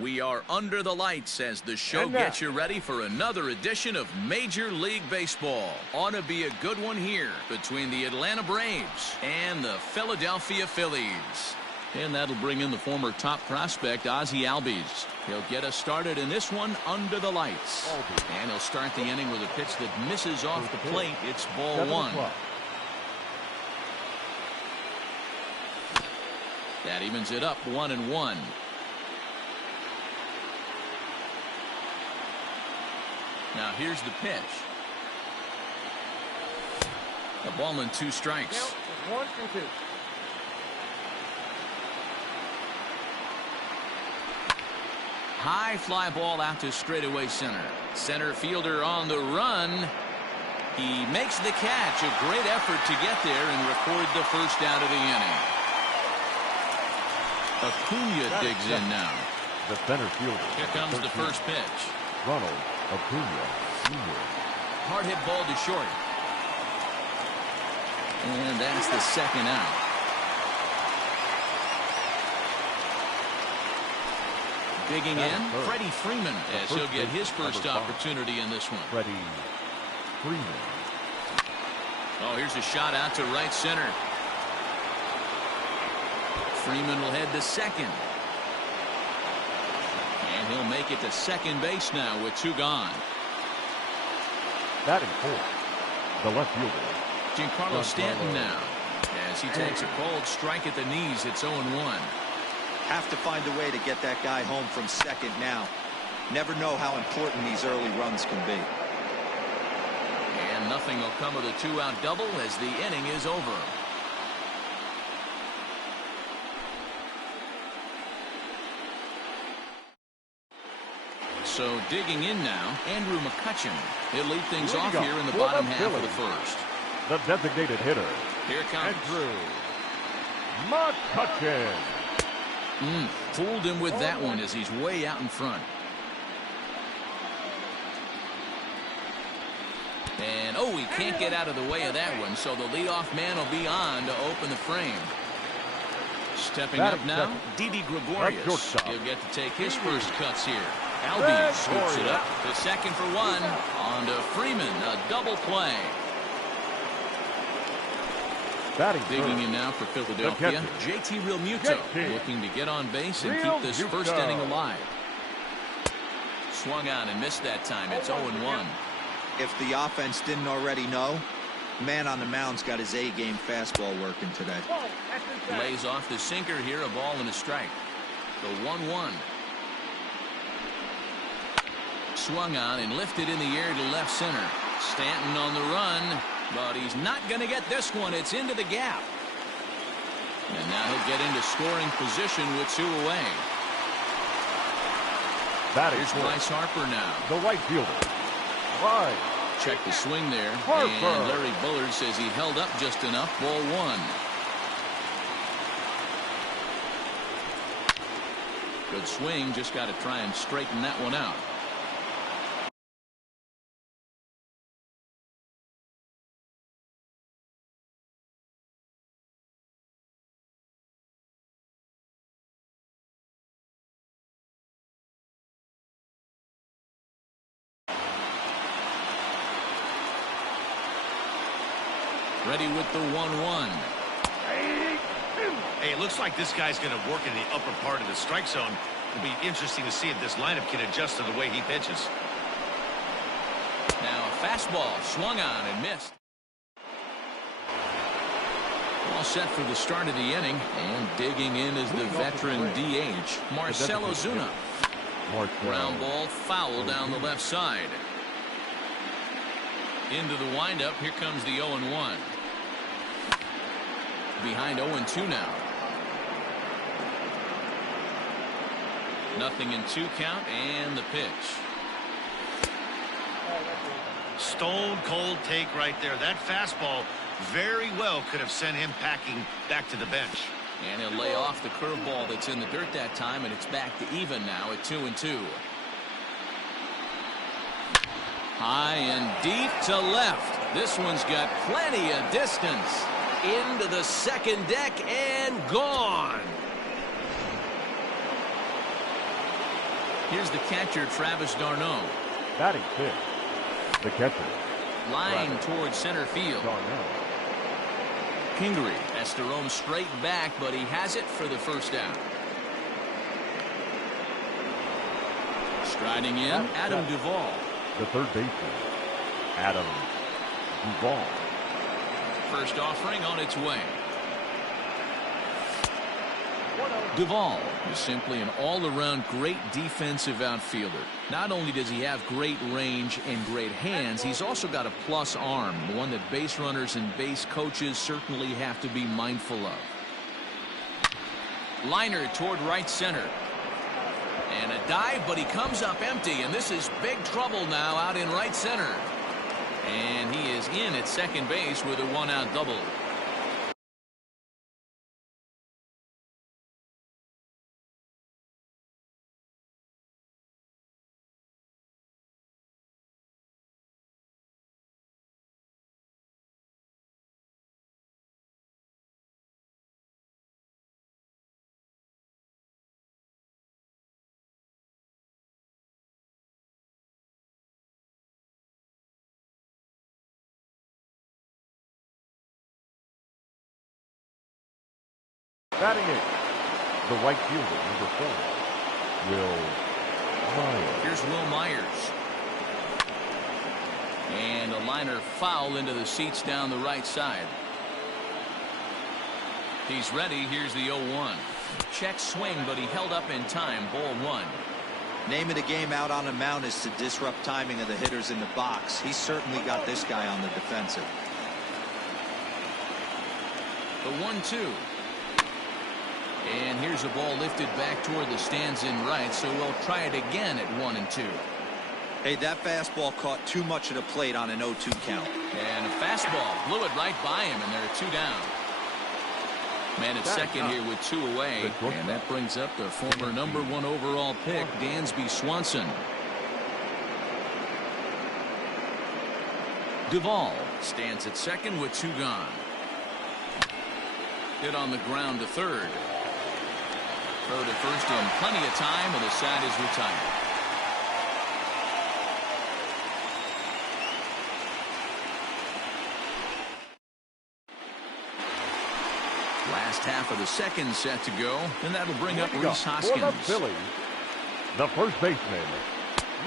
We are under the lights as the show gets you ready for another edition of Major League Baseball. Ought to be a good one here between the Atlanta Braves and the Philadelphia Phillies. And that'll bring in the former top prospect, Ozzie Albies. He'll get us started in this one under the lights. And he'll start the inning with a pitch that misses off the plate. It's ball one. That evens it up 1-1. Now here's the pitch. A ball and 2 strikes. 1-2. High fly ball out to straightaway center. Center fielder on the run. He makes the catch. A great effort to get there and record the first out of the inning. Acuna digs in now. The center fielder. Here comes the first pitch. Ronald Acuna Sr. Hard hit ball to short. And that's the second out. Digging in, Freddie Freeman, as he'll get his first opportunity in this one. Freddie Freeman. Oh, here's a shot out to right center. Freeman will head to second. And he'll make it to second base now with 2 gone. Batting fourth, the left fielder. Giancarlo Stanton now. As he takes a cold strike at the knees, it's 0-1. Have to find a way to get that guy home from second now. Never know how important these early runs can be. And nothing will come of the 2-out double as the inning is over. So digging in now, Andrew McCutchen. He'll lead things off here in the bottom half of the first. The designated hitter. Here comes Andrew McCutchen. Fooled him with that one as he's way out in front. And he can't get out of the way of that one, so the leadoff man will be on to open the frame. Stepping up now, Didi Gregorius. He'll get to take his first cuts here. Albies scoops it up to second for 1. On to Freeman, a double play. Digging in now for Philadelphia, JT Realmuto looking to get on base and keep this first inning alive. Swung on and missed that time. It's 0-1. If the offense didn't already know, man on the mound's got his A-game fastball working today. Lays off the sinker here, a ball and a strike. The 1-1. Swung on and lifted in the air to left center. Stanton on the run. But he's not going to get this one. It's into the gap. And now he'll get into scoring position with 2 away. Here's Bryce Harper now. The right fielder. Right. Check the swing there. Harper. And Larry Bullard says he held up just enough. Ball 1. Good swing. Just got to try and straighten that one out. Ready with the 1-1. Hey, it looks like this guy's going to work in the upper part of the strike zone. It'll be interesting to see if this lineup can adjust to the way he pitches. Now a fastball swung on and missed. All set for the start of the inning, and digging in is the veteran DH, Marcell Ozuna. Ground ball foul down the left side. Into the windup, here comes the 0-1. Behind 0-2 now. Nothing in 2 count, and the pitch. Stone cold take right there. That fastball very well could have sent him packing back to the bench. And he'll lay off the curveball that's in the dirt that time, and it's back to even now at 2-2. High and deep to left. This one's got plenty of distance. Into the second deck and gone. Here's the catcher, Travis d'Arnaud. Batting fifth, the catcher. Line towards center field. Darnell. Kingery has to roam straight back, but he has it for the first down. Striding in, Adam Duvall. The third baseman, Adam Duvall. First offering on its way. Duvall is simply an all-around great defensive outfielder. Not only does he have great range and great hands, he's also got a plus arm, one that base runners and base coaches certainly have to be mindful of. Liner toward right center. And a dive, but he comes up empty, and this is big trouble now out in right center. And he is in at second base with a one-out double. Batting eighth, the right fielder, number 4, Will Myers. Here's Will Myers. And a liner foul into the seats down the right side. He's ready. Here's the 0-1. Check swing, but he held up in time. Ball 1. Name of the game out on the mound is to disrupt timing of the hitters in the box. He's certainly got this guy on the defensive. The 1-2. And here's a ball lifted back toward the stands in right, so we'll try it again at 1-2. Hey, that fastball caught too much of the plate on an 0-2 count. And a fastball blew it right by him, and there are 2 down. Man at second here with 2 away, and that brings up the former number 1 overall pick, Dansby Swanson. Duvall stands at second with 2 gone. Hit on the ground to third. Throw to first in plenty of time, and the side is retired. Last half of the second set to go, and that'll bring up Rhys Hoskins. For the Phillies, the first baseman,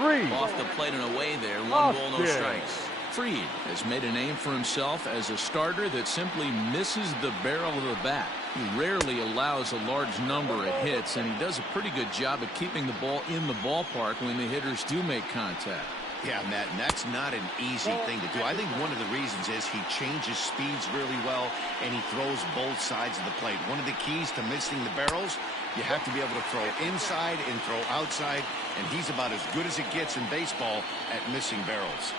Rhys. Off the plate and away there, 1 ball, no strikes. Fried has made a name for himself as a starter that simply misses the barrel of the bat. He rarely allows a large number of hits, and he does a pretty good job of keeping the ball in the ballpark when the hitters do make contact. Yeah, Matt, and that's not an easy thing to do. I think one of the reasons is he changes speeds really well, and he throws both sides of the plate. One of the keys to missing the barrels, you have to be able to throw inside and throw outside, and he's about as good as it gets in baseball at missing barrels.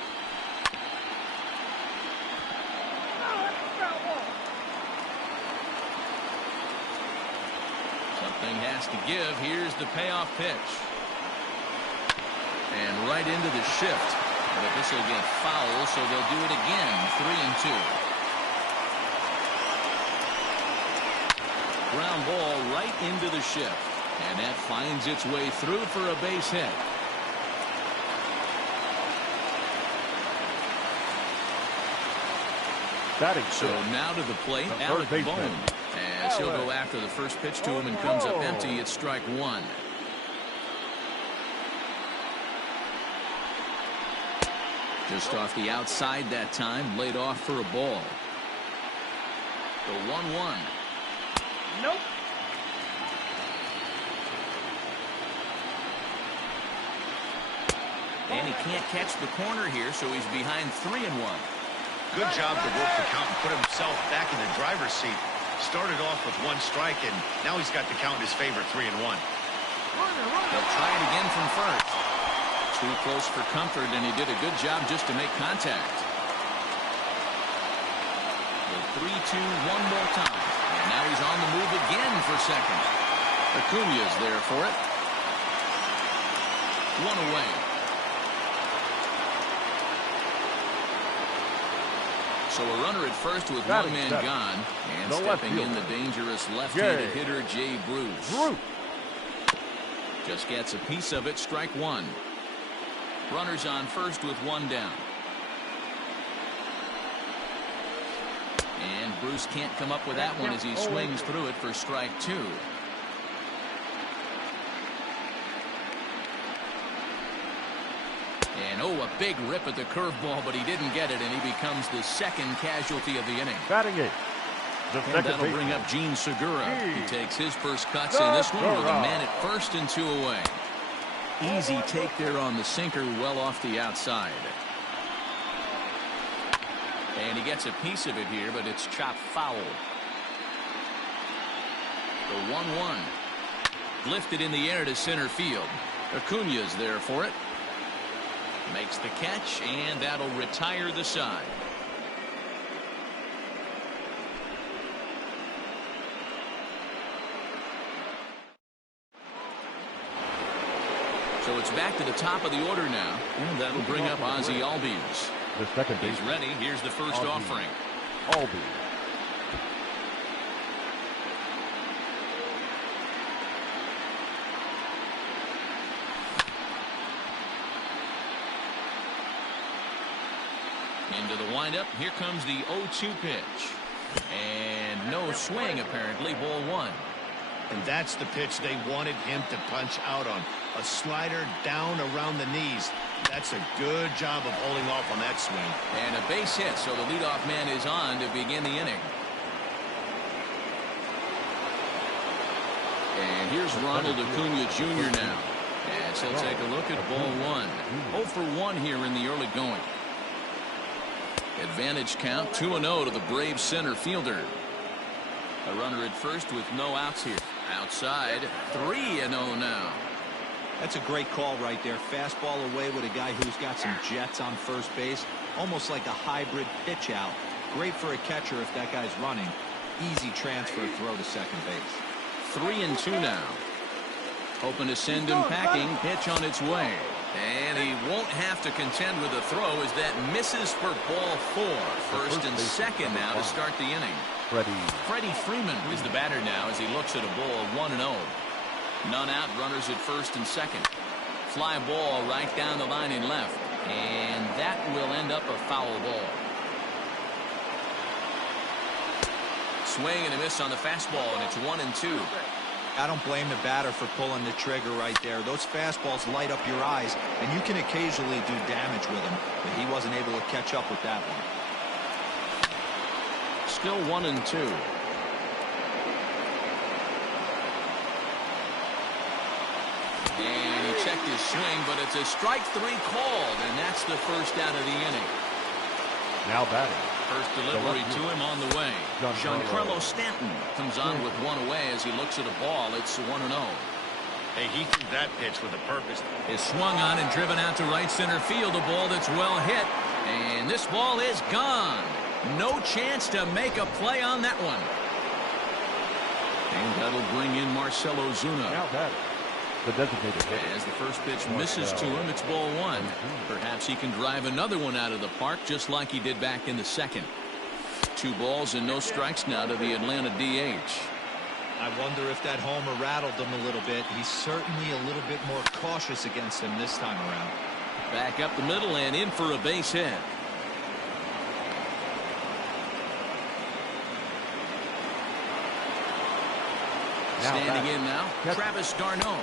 Something has to give. Here's the payoff pitch. And right into the shift. But this will get foul, so they'll do it again. 3-2. Ground ball right into the shift. And that finds its way through for a base hit. So now to the plate, Alec Bohm. As he'll go after the first pitch to him and comes up empty, it's strike 1. Just off the outside that time, laid off for a ball. The 1-1. Nope. And he can't catch the corner here, so he's behind 3-1. Good job to work the count and put himself back in the driver's seat. Started off with 1 strike, and now he's got the count in his favor, 3-1. They'll try it again from first. Too close for comfort, and he did a good job just to make contact. The 3-2 one more time. And now he's on the move again for second. Acuña's there for it. 1 away. So a runner at first with 1 man gone. And stepping in the dangerous left-handed hitter, Jay Bruce. Just gets a piece of it. Strike one. Runners on first with one down. And Bruce can't come up with that one as he swings through it for strike two. And oh, a big rip at the curveball, but he didn't get it, and he becomes the second casualty of the inning. Batting eighth. And that'll bring up Gene Segura. He takes his first cuts in this one with a man at first and two away. Easy take there on the sinker, well off the outside. And he gets a piece of it here, but it's chopped foul. The 1-1. Lifted in the air to center field. Acuña's there for it. Makes the catch, and that'll retire the side. So it's back to the top of the order now, and that'll bring up Ozzie Albies. The second base. He's ready. Here's the first offering. Albies. Into the windup. Here comes the 0-2 pitch. And no swing, apparently. Ball one. And that's the pitch they wanted him to punch out on. A slider down around the knees. That's a good job of holding off on that swing. And a base hit, so the leadoff man is on to begin the inning. And here's Ronald Acuña Jr. now. As he'll take a look at ball one. 0 for 1 here in the early going. Advantage count 2-0 to the Braves center fielder. A runner at first with no outs here. Outside 3-0 now. That's a great call right there. Fastball away with a guy who's got some jets on first base. Almost like a hybrid pitch out. Great for a catcher if that guy's running. Easy transfer throw to second base. 3-2 now. Hoping to send him packing. Pitch on its way. And he won't have to contend with a throw as that misses for ball 4. First and second now to start the inning. Freddie Freeman is the batter now as he looks at a ball 1-0. None out, runners at first and second. Fly ball right down the line in left. And that will end up a foul ball. Swing and a miss on the fastball, and it's 1-2. I don't blame the batter for pulling the trigger right there. Those fastballs light up your eyes, and you can occasionally do damage with them, but he wasn't able to catch up with that one. Still 1-2. And he checked his swing, but it's a strike 3 called, and that's the first out of the inning. Now batting. First delivery to him on the way. Giancarlo Stanton comes on with one away as he looks at a ball. It's 1-0. Hey, he threw that pitch with a purpose. Is swung on and driven out to right center field. A ball that's well hit. And this ball is gone. No chance to make a play on that one. And that'll bring in Marcell Ozuna. Now batting. The designated hitter. As the first pitch misses to him, it's ball 1. Perhaps he can drive another one out of the park just like he did back in the second. 2 balls and no strikes now to the Atlanta DH. I wonder if that homer rattled him a little bit. He's certainly a little bit more cautious against him this time around. Back up the middle and in for a base hit. Standing in now, Travis d'Arnaud,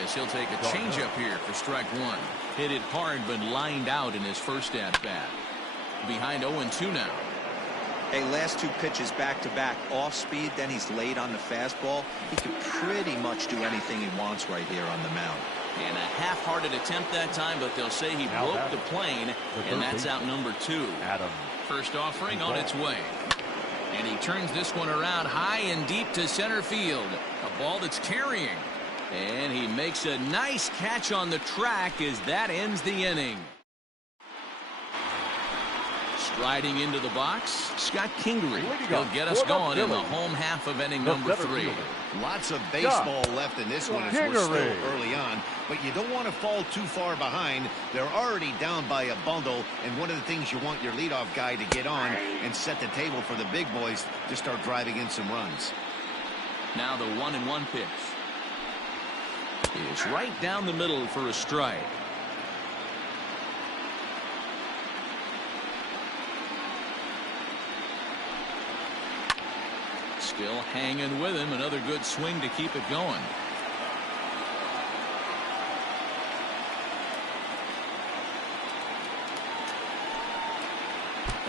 as he'll take a changeup here for strike 1. Hit it hard but lined out in his first at-bat. Behind 0-2 now. Hey, last 2 pitches back-to-back. Off speed, then he's late on the fastball. He can pretty much do anything he wants right here on the mound. And a half-hearted attempt that time, but they'll say he broke the plane, and that's out number 2. First offering on its way. And he turns this one around high and deep to center field. A ball that's carrying. And he makes a nice catch on the track as that ends the inning. Striding into the box, Scott Kingery. He'll get us going in the home half of inning number 3. Lots of baseball left in this one as we're still early on, but you don't want to fall too far behind. They're already down by a bundle, and one of the things you want your leadoff guy to get on and set the table for the big boys to start driving in some runs. Now the 1-1 pitch. is right down the middle for a strike. Still hanging with him. Another good swing to keep it going.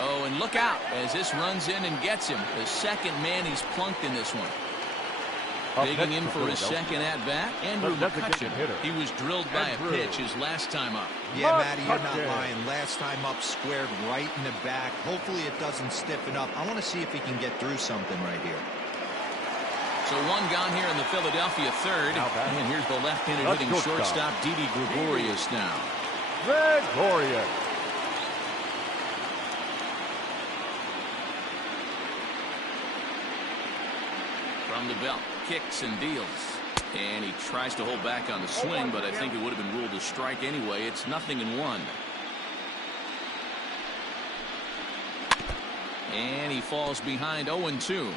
Oh, and look out as this runs in and gets him. The second man he's plunked in this one. Digging in for his second at-bat, Andrew McCutchen. He was drilled by a pitch his last time up. Yeah, Matty, you're not lying. Last time up, squared right in the back. Hopefully it doesn't stiffen up. I want to see if he can get through something right here. So one gone here in the Philadelphia third. And here's the left-handed hitting shortstop, Didi Gregorius now. Gregorius. From the belt, kicks and deals. And he tries to hold back on the swing, but I think it would have been ruled a strike anyway. It's 0-1. And he falls behind 0-2.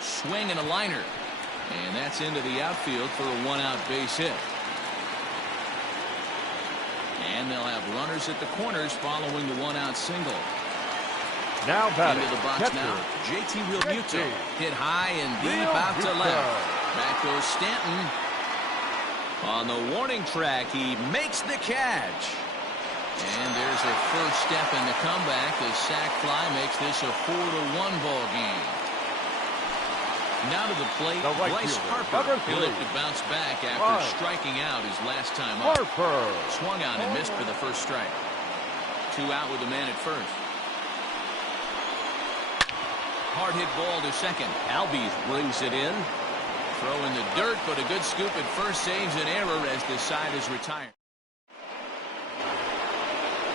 Swing and a liner. And that's into the outfield for a one-out base hit. And they'll have runners at the corners following the one-out single. Now batting. Into the box now. JT Realmuto hit high and deep out to left. Back goes Stanton. On the warning track, he makes the catch. And there's a first step in the comeback. The sac fly makes this a 4-1 ball game. Now to the plate, Bryce Harper. He'll look to bounce back after striking out his last time up. Swung on and missed for the first strike. 2 out with the man at first. Hard hit ball to second. Albies brings it in. Throw in the dirt, but a good scoop at first saves an error as the side is retired.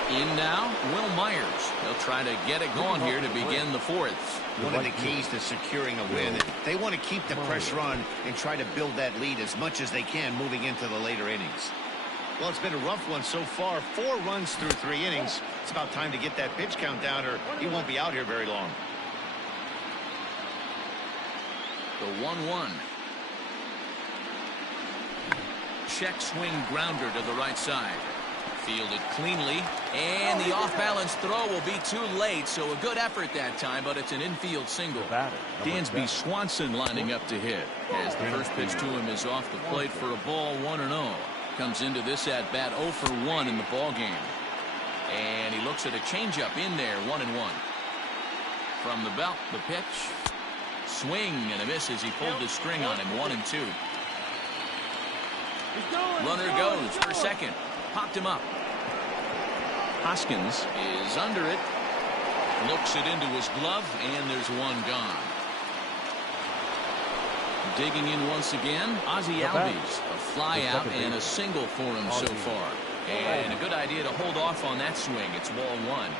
In now, Will Myers. They'll try to get it going here to begin the fourth. One of the keys to securing a win, they want to keep the pressure on and try to build that lead as much as they can moving into the later innings. Well, it's been a rough one so far. 4 runs through 3 innings. It's about time to get that pitch count down or he won't be out here very long. The 1-1. Check swing grounder to the right side. Fielded cleanly, and the off-balance throw will be too late, so a good effort that time, but it's an infield single. Dansby Swanson lining up to hit as the first pitch to him is off the plate for a ball 1-0. Comes into this at-bat 0 for 1 in the ball game. And he looks at a changeup in there, 1-1. From the belt, the pitch. Swing and a miss as he pulled the string on him, 1-2. Runner goes for second. Popped him up. Hoskins is under it. Looks it into his glove, and there's one gone. Digging in once again, Ozzie Albies. A fly out and a single for him so far. And a good idea to hold off on that swing. It's ball 1.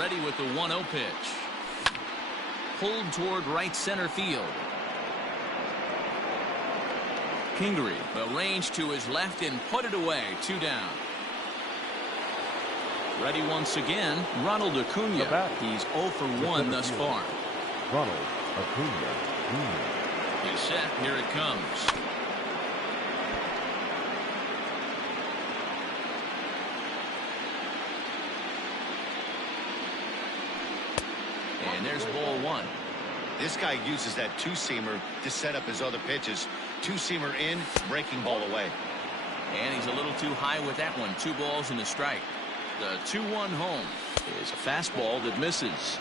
Ready with the 1-0 pitch. Pulled toward right center field. Kingery arranged to his left and put it away. 2 down. Ready once again, Ronald Acuna. He's 0 for 1 thus far. Ronald Acuna. He's set. Here it comes. And there's ball 1. This guy uses that 2-seamer to set up his other pitches. 2-seamer in, breaking ball away. And he's a little too high with that one. 2 balls and a strike. The 2-1 home is a fastball that misses.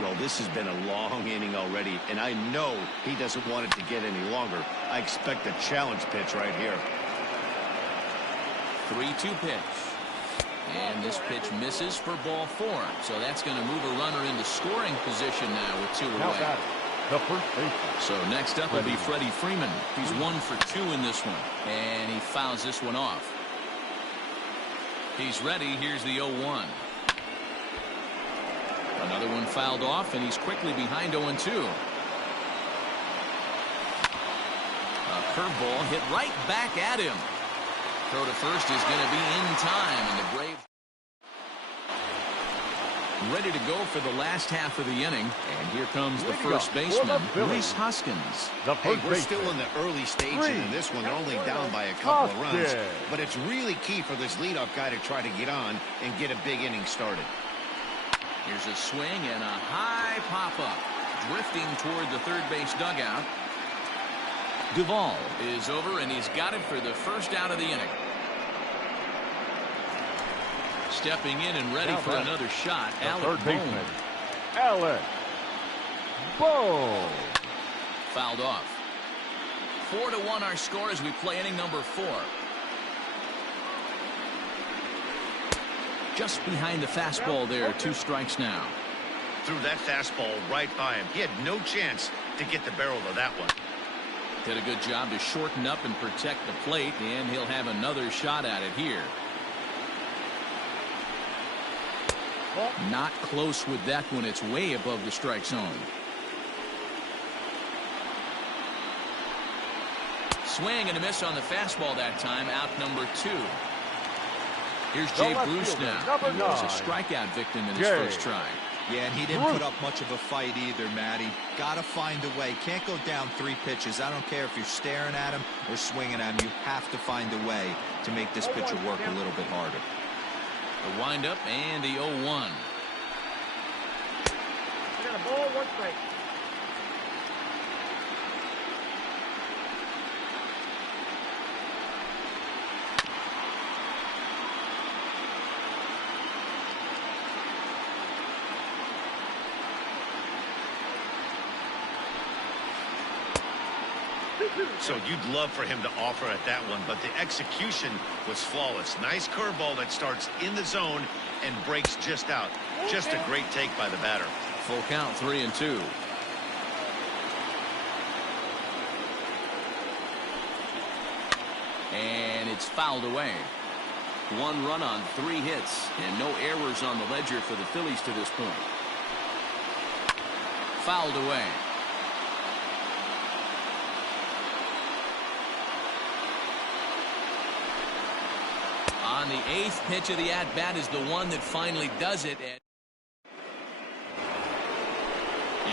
Well, this has been a long inning already, and I know he doesn't want it to get any longer. I expect a challenge pitch right here. 3-2 pitch. And this pitch misses for ball 4. So that's going to move a runner into scoring position now with 2 away. The first baseman. So next up will be Freddie Freeman. He's 1 for 2 in this one. And he fouls this one off. He's ready. Here's the 0-1. Another one fouled off, and he's quickly behind 0-2. A curveball hit right back at him. Throw to first is going to be in time, and the Braves ready to go for the last half of the inning. And here comes the first baseman, Rhys Hoskins. We're still in the early stages of this one. They're only down by a couple of runs. But it's really key for this leadoff guy to try to get on and get a big inning started. Here's a swing and a high pop-up. Drifting toward the third base dugout. Duvall is over, and he's got it for the first out of the inning. Stepping in and ready for another shot, Alec Bohm. Alec Bohm. Fouled off. 4-1 our score as we play inning number 4. Just behind the fastball there, 2 strikes now. Threw that fastball right by him. He had no chance to get the barrel of that one. Did a good job to shorten up and protect the plate, and he'll have another shot at it here. Not close with that one. It's way above the strike zone. Swing and a miss on the fastball that time. Out number 2. Here's Jay Bruce now. He was a strikeout victim in his first try. Yeah, and he didn't put up much of a fight either, Matty. Got to find a way. Can't go down 3 pitches. I don't care if you're staring at him or swinging at him. You have to find a way to make this pitcher work a little bit harder. The windup and the 0-1. I got a ball, 1 strike. So you'd love for him to offer at that one, but the execution was flawless. Nice curveball that starts in the zone and breaks just out. Just a great take by the batter. Full count, 3-2. And it's fouled away. 1 run on 3 hits, and no errors on the ledger for the Phillies to this point. Fouled away. On the 8th pitch of the at-bat is the one that finally does it.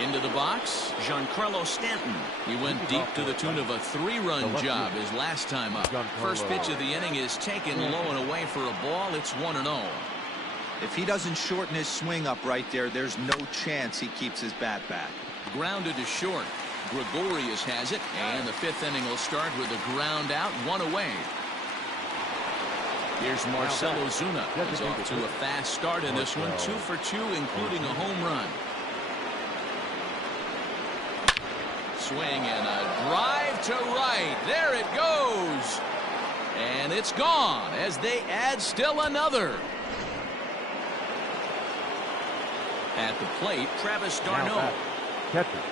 Into the box, Giancarlo Stanton. He went deep to the tune of a 3-run job his last time up. First pitch of the inning is taken low and away for a ball. It's 1-0. If he doesn't shorten his swing up right there, there's no chance he keeps his bat back. Grounded to short. Gregorius has it, and the 5th inning will start with a ground out, 1 away. Here's Marcell Ozuna. He's off to a fast start in this one. 2 for 2, including a home run. Swing and a drive to right. There it goes. And it's gone as they add still another. At the plate, Travis d'Arnaud. Catcher.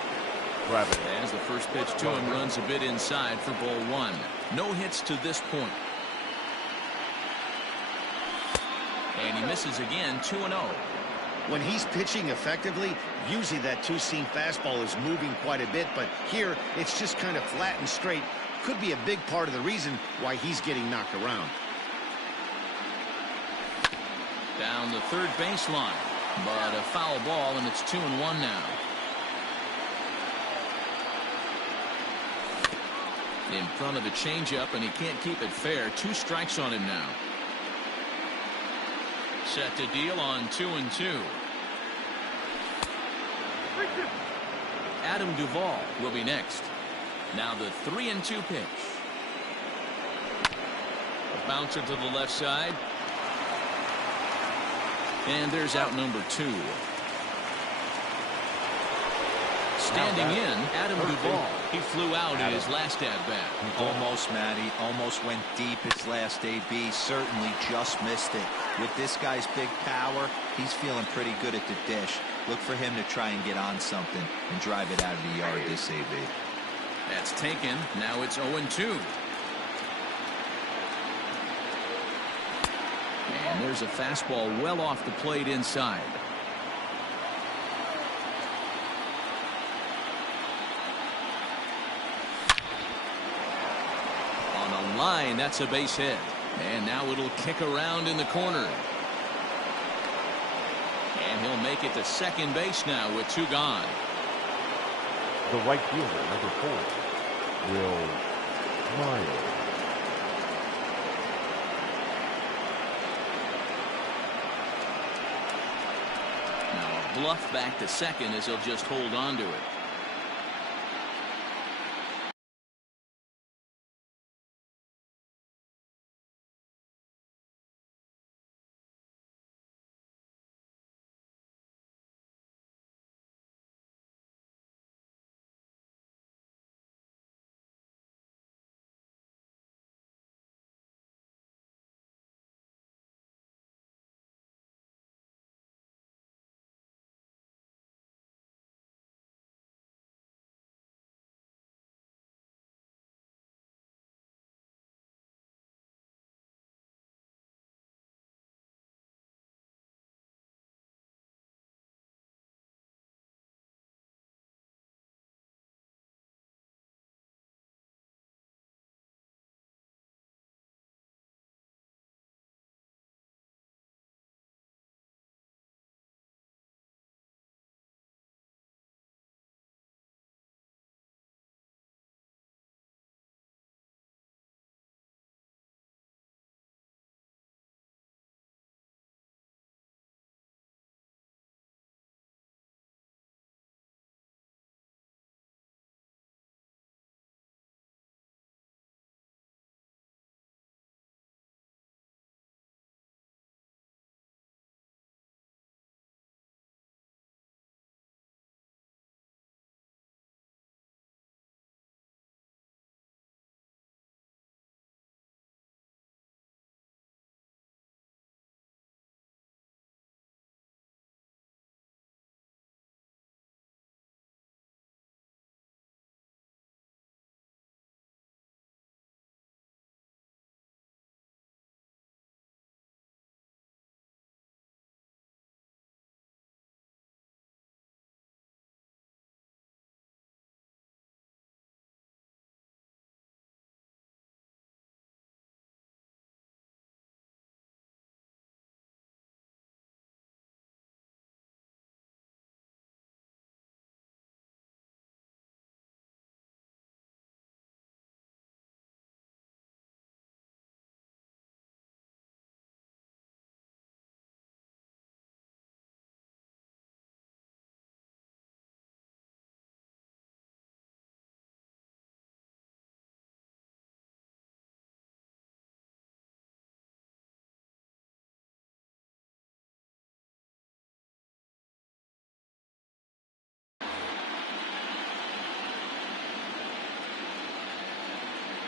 Travis. As the first pitch to him runs a bit inside for ball 1. No hits to this point. And he misses again, 2-0. When he's pitching effectively, usually that 2-seam fastball is moving quite a bit, but here it's just kind of flat and straight. Could be a big part of the reason why he's getting knocked around. Down the third baseline, but a foul ball, and it's 2-1 now. In front of the changeup, and he can't keep it fair. 2 strikes on him now. Set to deal on 2-2. Adam Duvall will be next. Now the 3-2 pitch. A bouncer to the left side. And there's out number 2. Standing in, Adam Duvall. He flew out in his last at-bat. Almost, Matty. Almost went deep his last AB. Certainly just missed it. With this guy's big power, he's feeling pretty good at the dish. Look for him to try and get on something and drive it out of the yard this AB. That's taken. Now it's 0-2. And there's a fastball well off the plate inside. line. That's a base hit. And now it'll kick around in the corner. And he'll make it to second base now with 2 gone. The right fielder, number 4, Will Myers. Now a bluff back to second as he'll just hold on to it.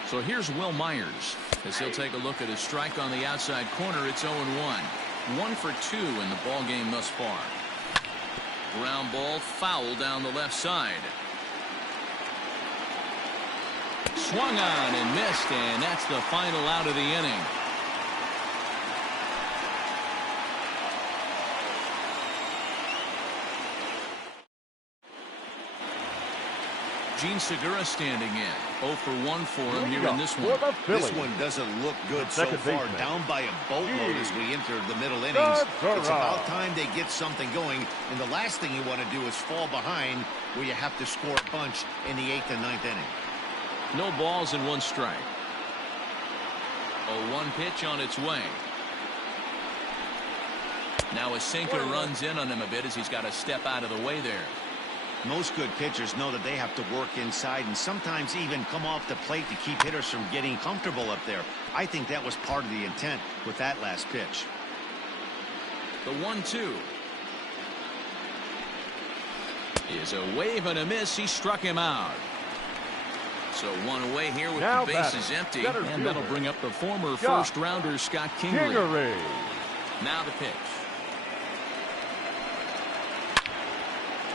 So here's Will Myers as he'll take a look at his strike on the outside corner. It's 0-1. 1 for 2 in the ball game thus far. Ground ball foul down the left side. Swung on and missed, and that's the final out of the inning. Gene Segura standing in. 0 for 1 for him here in this one. This one doesn't look good so far. Down by a boatload as we enter the middle innings. It's about time they get something going. And the last thing you want to do is fall behind where you have to score a bunch in the 8th and 9th inning. No balls and 1 strike. A 1 pitch on its way. Now a sinker runs in on him a bit as he's got to step out of the way there. Most good pitchers know that they have to work inside and sometimes even come off the plate to keep hitters from getting comfortable up there. I think that was part of the intent with that last pitch. The 1-2 is a wave and a miss. He struck him out. So 1 away here with the bases empty, and that'll bring up the former first-rounder Scott Kingery. Now the pitch.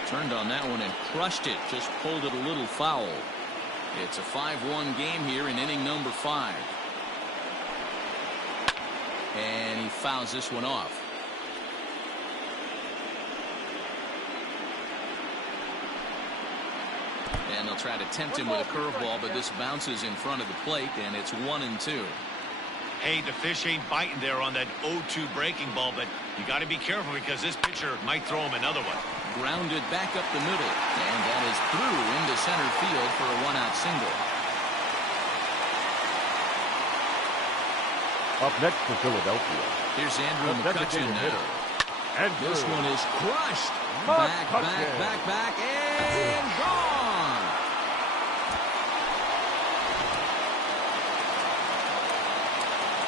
Turned on that one and crushed it. Just pulled it a little foul. It's a 5-1 game here in inning number 5. And he fouls this one off. And they'll try to tempt him with a curveball, but this bounces in front of the plate, and it's 1-2. Hey, the fish ain't biting there on that 0-2 breaking ball, but you got to be careful because this pitcher might throw him another one. Grounded back up the middle, and that is through into center field for a one-out single. Up next for Philadelphia. Here's Andrew McCutchen now. This one is crushed. Back, and gone.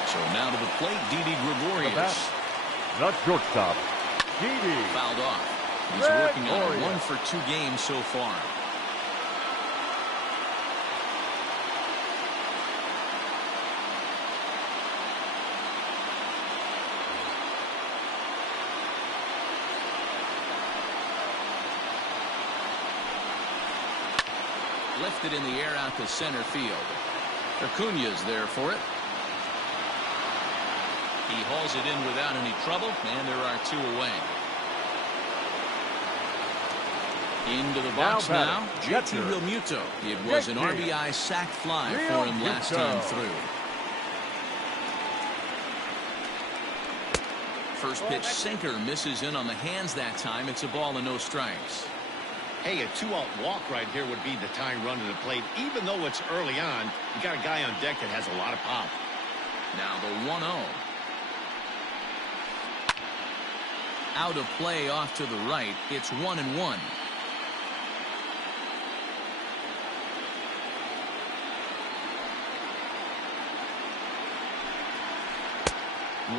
So now to the plate, Didi Gregorius. The shortstop, Didi. Fouled off. He's working on a 1-for-2 game so far. Lifted in the air out to center field. Acuna's there for it. He hauls it in without any trouble, and there are 2 away. Into the box now, JT Realmuto. It was an RBI sac fly for him last time through. First pitch sinker misses in on the hands that time. It's a ball and no strikes. Hey, a 2-out walk right here would be the tying run to the plate. Even though it's early on, you got a guy on deck that has a lot of pop. Now the 1-0. Out of play off to the right. It's 1-1.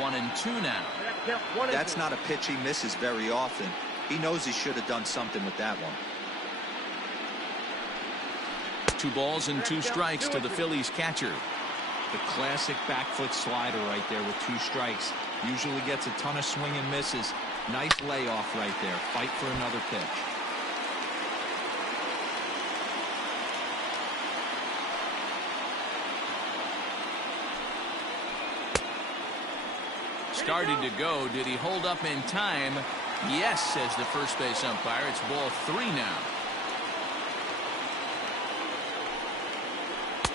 1-2 now. That's not a pitch he misses very often. He knows he should have done something with that one. 2 balls and 2 strikes to the Phillies catcher. The classic back foot slider right there with 2 strikes. Usually gets a ton of swing and misses. Nice layoff right there. Fight for another pitch. Started to go. Did he hold up in time? Yes, says the first base umpire. It's ball 3 now.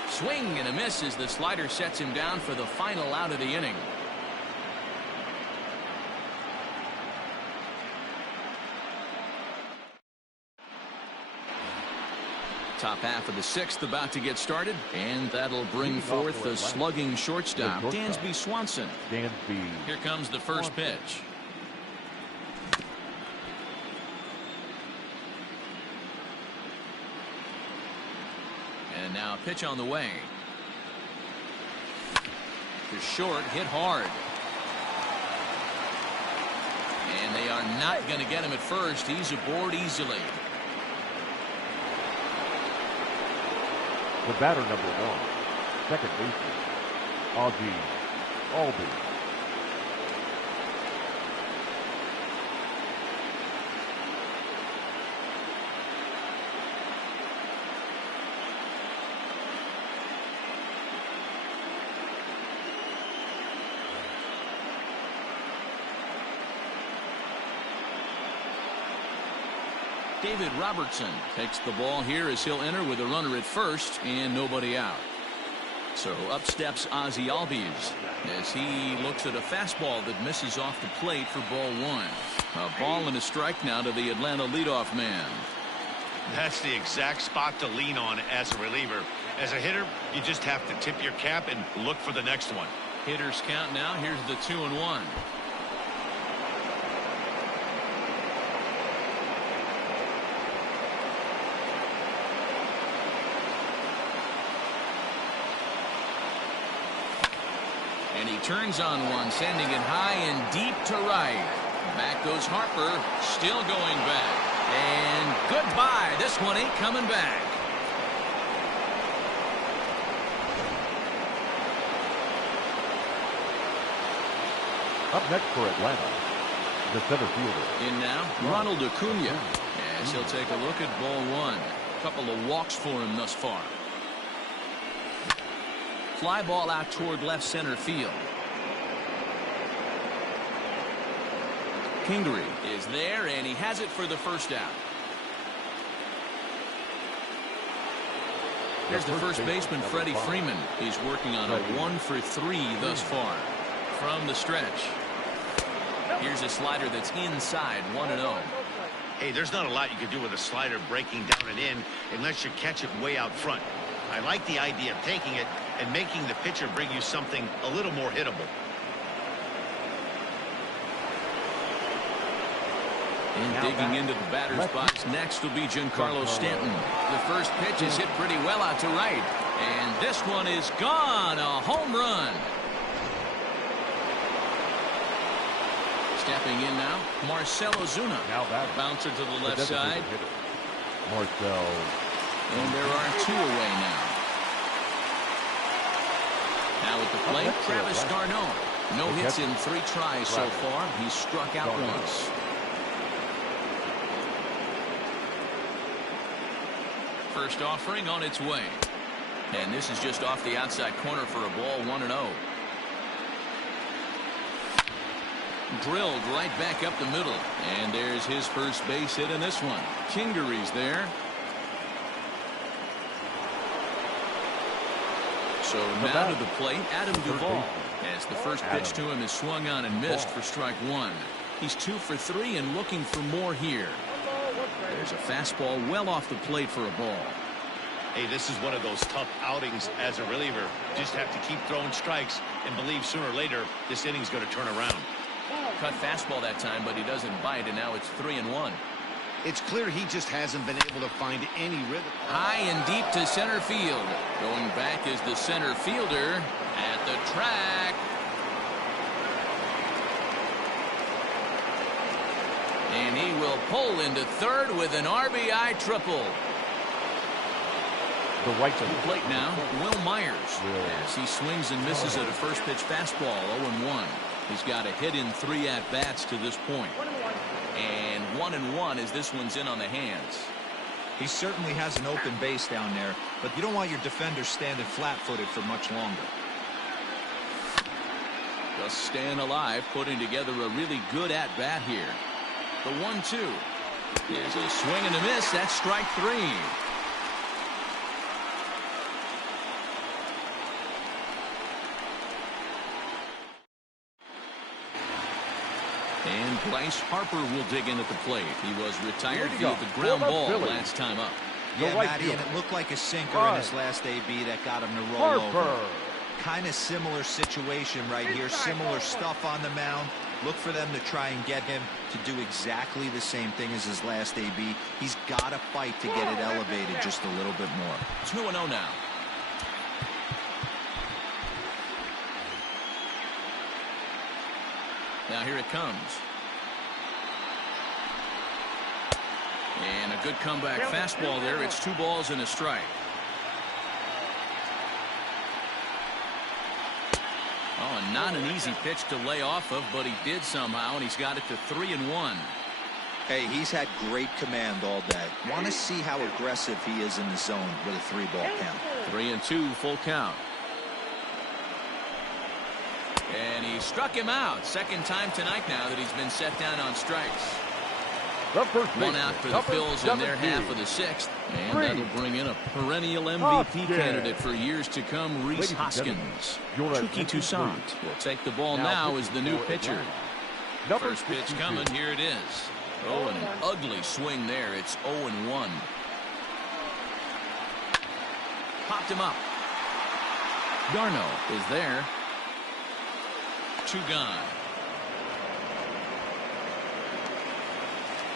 Swing and a miss as the slider sets him down for the final out of the inning. Top half of the 6th about to get started, and that'll bring forth the slugging shortstop, Dansby Swanson. Here comes the first pitch. And now pitch on the way. To short, hit hard. And they are not going to get him at first. He's aboard easily. The batter, number 1, second baseman, Ozzie Albies. David Robertson takes the ball here as he'll enter with a runner at first and nobody out. So up steps Ozzie Albies as he looks at a fastball that misses off the plate for ball 1. A ball and a strike now to the Atlanta leadoff man. That's the exact spot to lean on as a reliever. As a hitter, you just have to tip your cap and look for the next one. Hitters count now. Here's the 2-1. And he turns on one, sending it high and deep to right. Back goes Harper, still going back. And goodbye. This one ain't coming back. Up next for Atlanta, the center fielder. In now, Ronald Acuna. As he'll take a look at ball 1. A couple of walks for him thus far. Fly ball out toward left center field. Kingery is there, and he has it for the first out. Here's the first baseman, Freddie Freeman. He's working on a 1 for 3 thus far. From the stretch. Here's a slider that's inside, 1-0. Hey, there's not a lot you can do with a slider breaking down and in unless you catch it way out front. I like the idea of taking it and making the pitcher bring you something a little more hittable. And digging into the batter's box next will be Giancarlo Stanton. The first pitch is hit pretty well out to right. And this one is gone. A home run. Stepping in now, Marcell Ozuna. Bouncer to the left side. Marcell. And there are 2 away now. Now at the plate, Travis d'Arnaud. No hits in 3 tries so far. He's struck out once. First offering on its way. And this is just off the outside corner for a ball, 1-0. Drilled right back up the middle. And there's his first base hit in this one. Kingery's there. So now to the plate, Adam Duvall. As the first pitch to him is swung on and missed for strike 1. He's 2 for 3 and looking for more here. There's a fastball well off the plate for a ball. Hey, this is one of those tough outings as a reliever. Just have to keep throwing strikes and believe sooner or later this inning's going to turn around. Cut fastball that time, but he doesn't bite, and now it's 3-1. It's clear he just hasn't been able to find any rhythm. High and deep to center field. Going back is the center fielder at the track. And he will pull into third with an RBI triple. The right to the plate now, Will Myers. As he swings and misses at a first pitch fastball, 0-1. He's got a hit in 3 at-bats to this point. And 1-1 as this one's in on the hands. He certainly has an open base down there, but you don't want your defender standing flat-footed for much longer. Just staying alive, putting together a really good at-bat here. The 1-2 is a swing and a miss. That's strike 3. And Bryce Harper will dig in at the plate. He was retired via the ground ball last time up. Yeah, Matty, and it looked like a sinker in his last AB that got him to roll over. Kind of similar situation right here. Similar stuff on the mound. Look for them to try and get him to do exactly the same thing as his last AB. He's got to fight to get it elevated just a little bit more. 2-0 now. Now here it comes. And a good comeback fastball there. It's 2 balls and a strike. Oh, and not an easy pitch to lay off of, but he did somehow, and he's got it to 3-1. Hey, he's had great command all day. Want to see how aggressive he is in the zone with a 3-ball count. 3-2, full count. And he struck him out. Second time tonight now that he's been set down on strikes. One out for the Phils in their half of the 6th. And that'll bring in a perennial MVP candidate for years to come, Rhys Hoskins. Touki Toussaint will take the ball now as the new pitcher. First pitch coming. Here it is. Oh, and an ugly swing there. It's 0-1. Popped him up. d'Arnaud is there. 2 gone.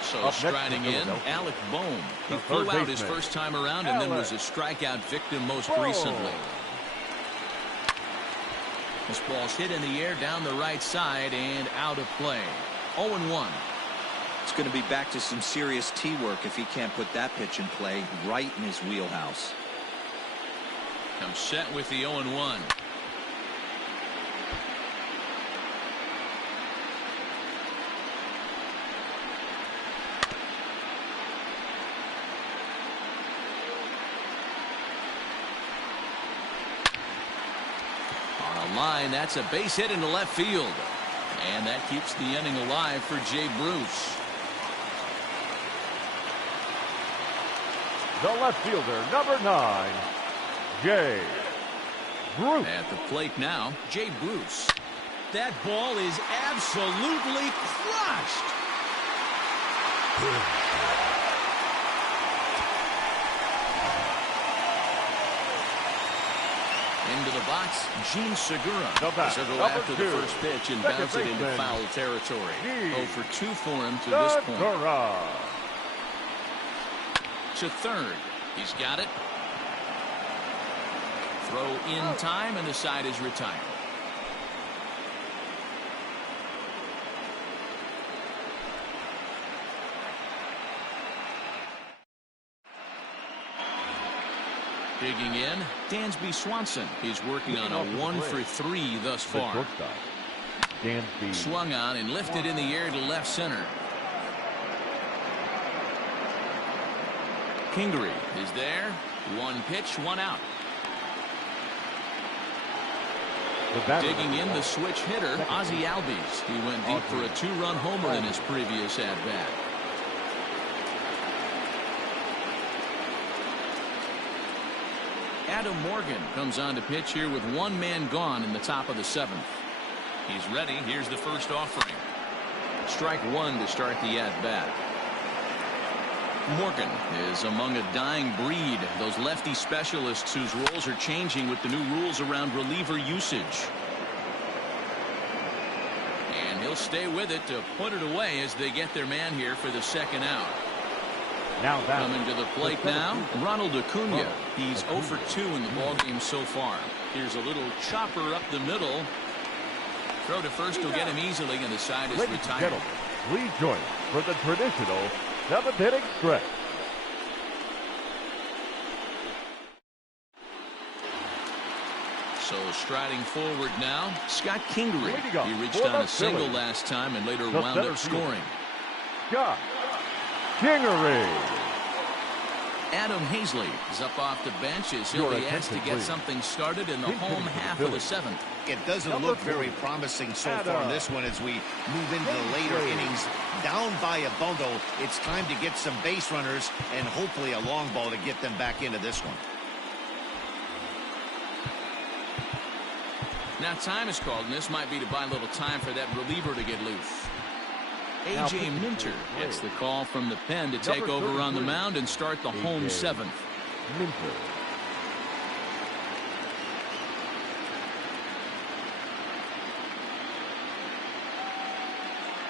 So striding in, Alec Bohm. He flew out his first time around and then was a strikeout victim most recently. This ball's hit in the air down the right side and out of play. 0-1. It's going to be back to some serious tee work if he can't put that pitch in play right in his wheelhouse. I'm set with the 0-1. Line, that's a base hit into left field, and that keeps the inning alive for Jay Bruce. The left fielder, number 9, Jay Bruce. At the plate now, Jay Bruce. That ball is absolutely crushed. Into the box, Gene Segura. This will go after the first pitch and bounce it into foul territory. 0 for 2 for him to this point. To third. He's got it. Throw in time, and the side is retired. Digging in, Dansby Swanson. He's working on a 1 for 3 thus far. Swung on and lifted in the air to left center. Kingery is there. 1 pitch, 1 out. Digging in, the switch hitter, Ozzie Albies. He went deep for a 2-run homer in his previous at-bat. Adam Morgan comes on to pitch here with 1 man gone in the top of the 7th. He's ready. Here's the first offering. Strike 1 to start the at-bat. Morgan is among a dying breed, those lefty specialists whose roles are changing with the new rules around reliever usage. And he'll stay with it to put it away as they get their man here for the 2nd out. Now coming to the plate now, Ronald Acuna. He's 0 for 2 in the ballgame so far. Here's a little chopper up the middle. Throw to first will get him easily, and the side is retired. Please join for the traditional 7th inning stretch. So striding forward now, Scott Kingery. He reached on a single last time and later wound up scoring. Scott Kingery. Adam Hazley is up off the bench as he'll be asked to get something started in the home half of the 7th. It doesn't look very promising so far in this one as we move into the later innings. Down by a bundle, it's time to get some base runners and hopefully a long ball to get them back into this one. Now time is called, and this might be to buy a little time for that reliever to get loose. A.J. Minter gets the call from the pen to take over on the mound and start the home 7th. Minter.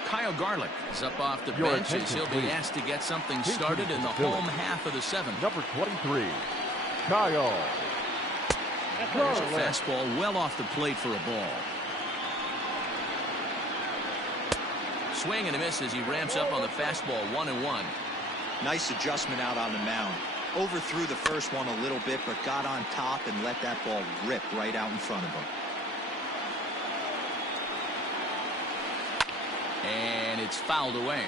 Kyle Garlick is up off the bench as he'll be asked to get something started in the home half of the 7th. Number 23, Kyle. There's a fastball well off the plate for a ball. Swing and a miss as he ramps up on the fastball. 1-1. Nice adjustment out on the mound. Overthrew the first one a little bit, but got on top and let that ball rip right out in front of him. And it's fouled away.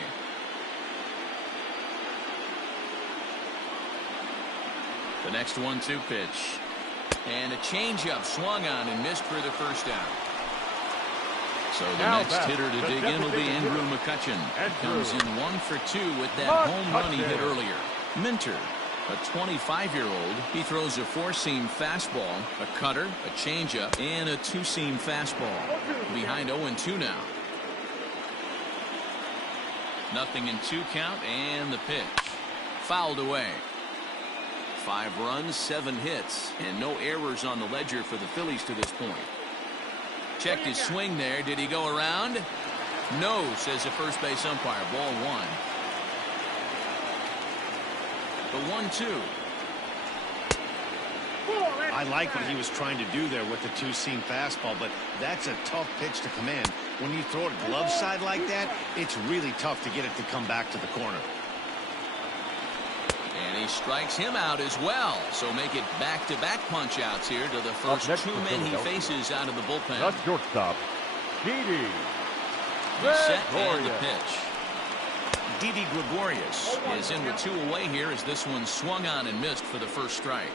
The next 1-2 pitch. And a changeup swung on and missed for the first out. So the next hitter to dig in will be Andrew McCutchen. Comes in 1 for 2 with that home run he hit earlier. Minter, a 25-year-old, he throws a 4-seam fastball, a cutter, a changeup, and a 2-seam fastball. Behind 0-2 now. 0-2 count, and the pitch. Fouled away. 5 runs, 7 hits, and no errors on the ledger for the Phillies to this point. Checked his swing there. Did he go around? No, says the first base umpire. Ball 1. The 1-2. I like what he was trying to do there with the 2-seam fastball, but that's a tough pitch to command. When you throw it glove side like that, it's really tough to get it to come back to the corner. And he strikes him out as well. So make it back-to-back punch-outs here to the first 2 men he faces out of the bullpen. That's shortstop, Didi Set and the pitch. Didi Gregorius is in with 2 away here as this one swung on and missed for the first strike.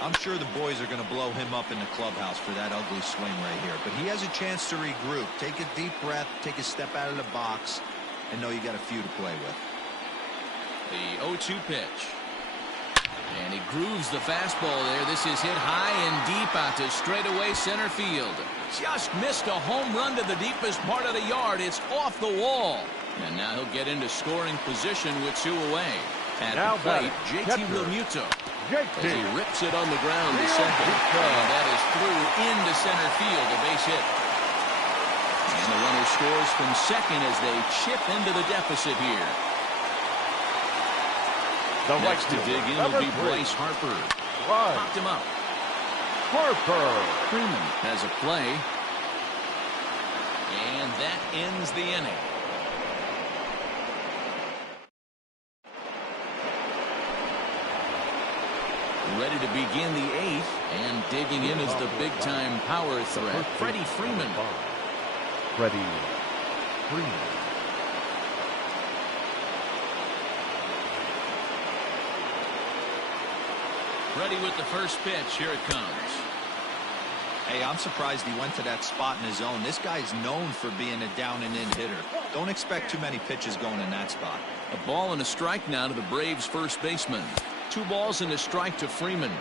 I'm sure the boys are going to blow him up in the clubhouse for that ugly swing right here. But he has a chance to regroup. Take a deep breath, take a step out of the box, and know you got a few to play with. The 0-2 pitch. And he grooves the fastball there. This is hit high and deep out to straightaway center field. Just missed a home run to the deepest part of the yard. It's off the wall. And now he'll get into scoring position with 2 away. At the plate, JT Realmuto. As he rips it on the ground to second. And that is through into center field, a base hit. And the runner scores from second as they chip into the deficit here. Next to dig in will be Bryce Harper. Popped him up. Harper. Freeman has a play. And that ends the inning. Ready to begin the 8th, and digging in is the big-time power threat, Freddie Freeman. Freddie Freeman. Ready with the first pitch. Here it comes. Hey, I'm surprised he went to that spot in his zone. This guy's known for being a down-and-in hitter. Don't expect too many pitches going in that spot. A ball and a strike now to the Braves' first baseman. 2 balls and a strike to Freeman.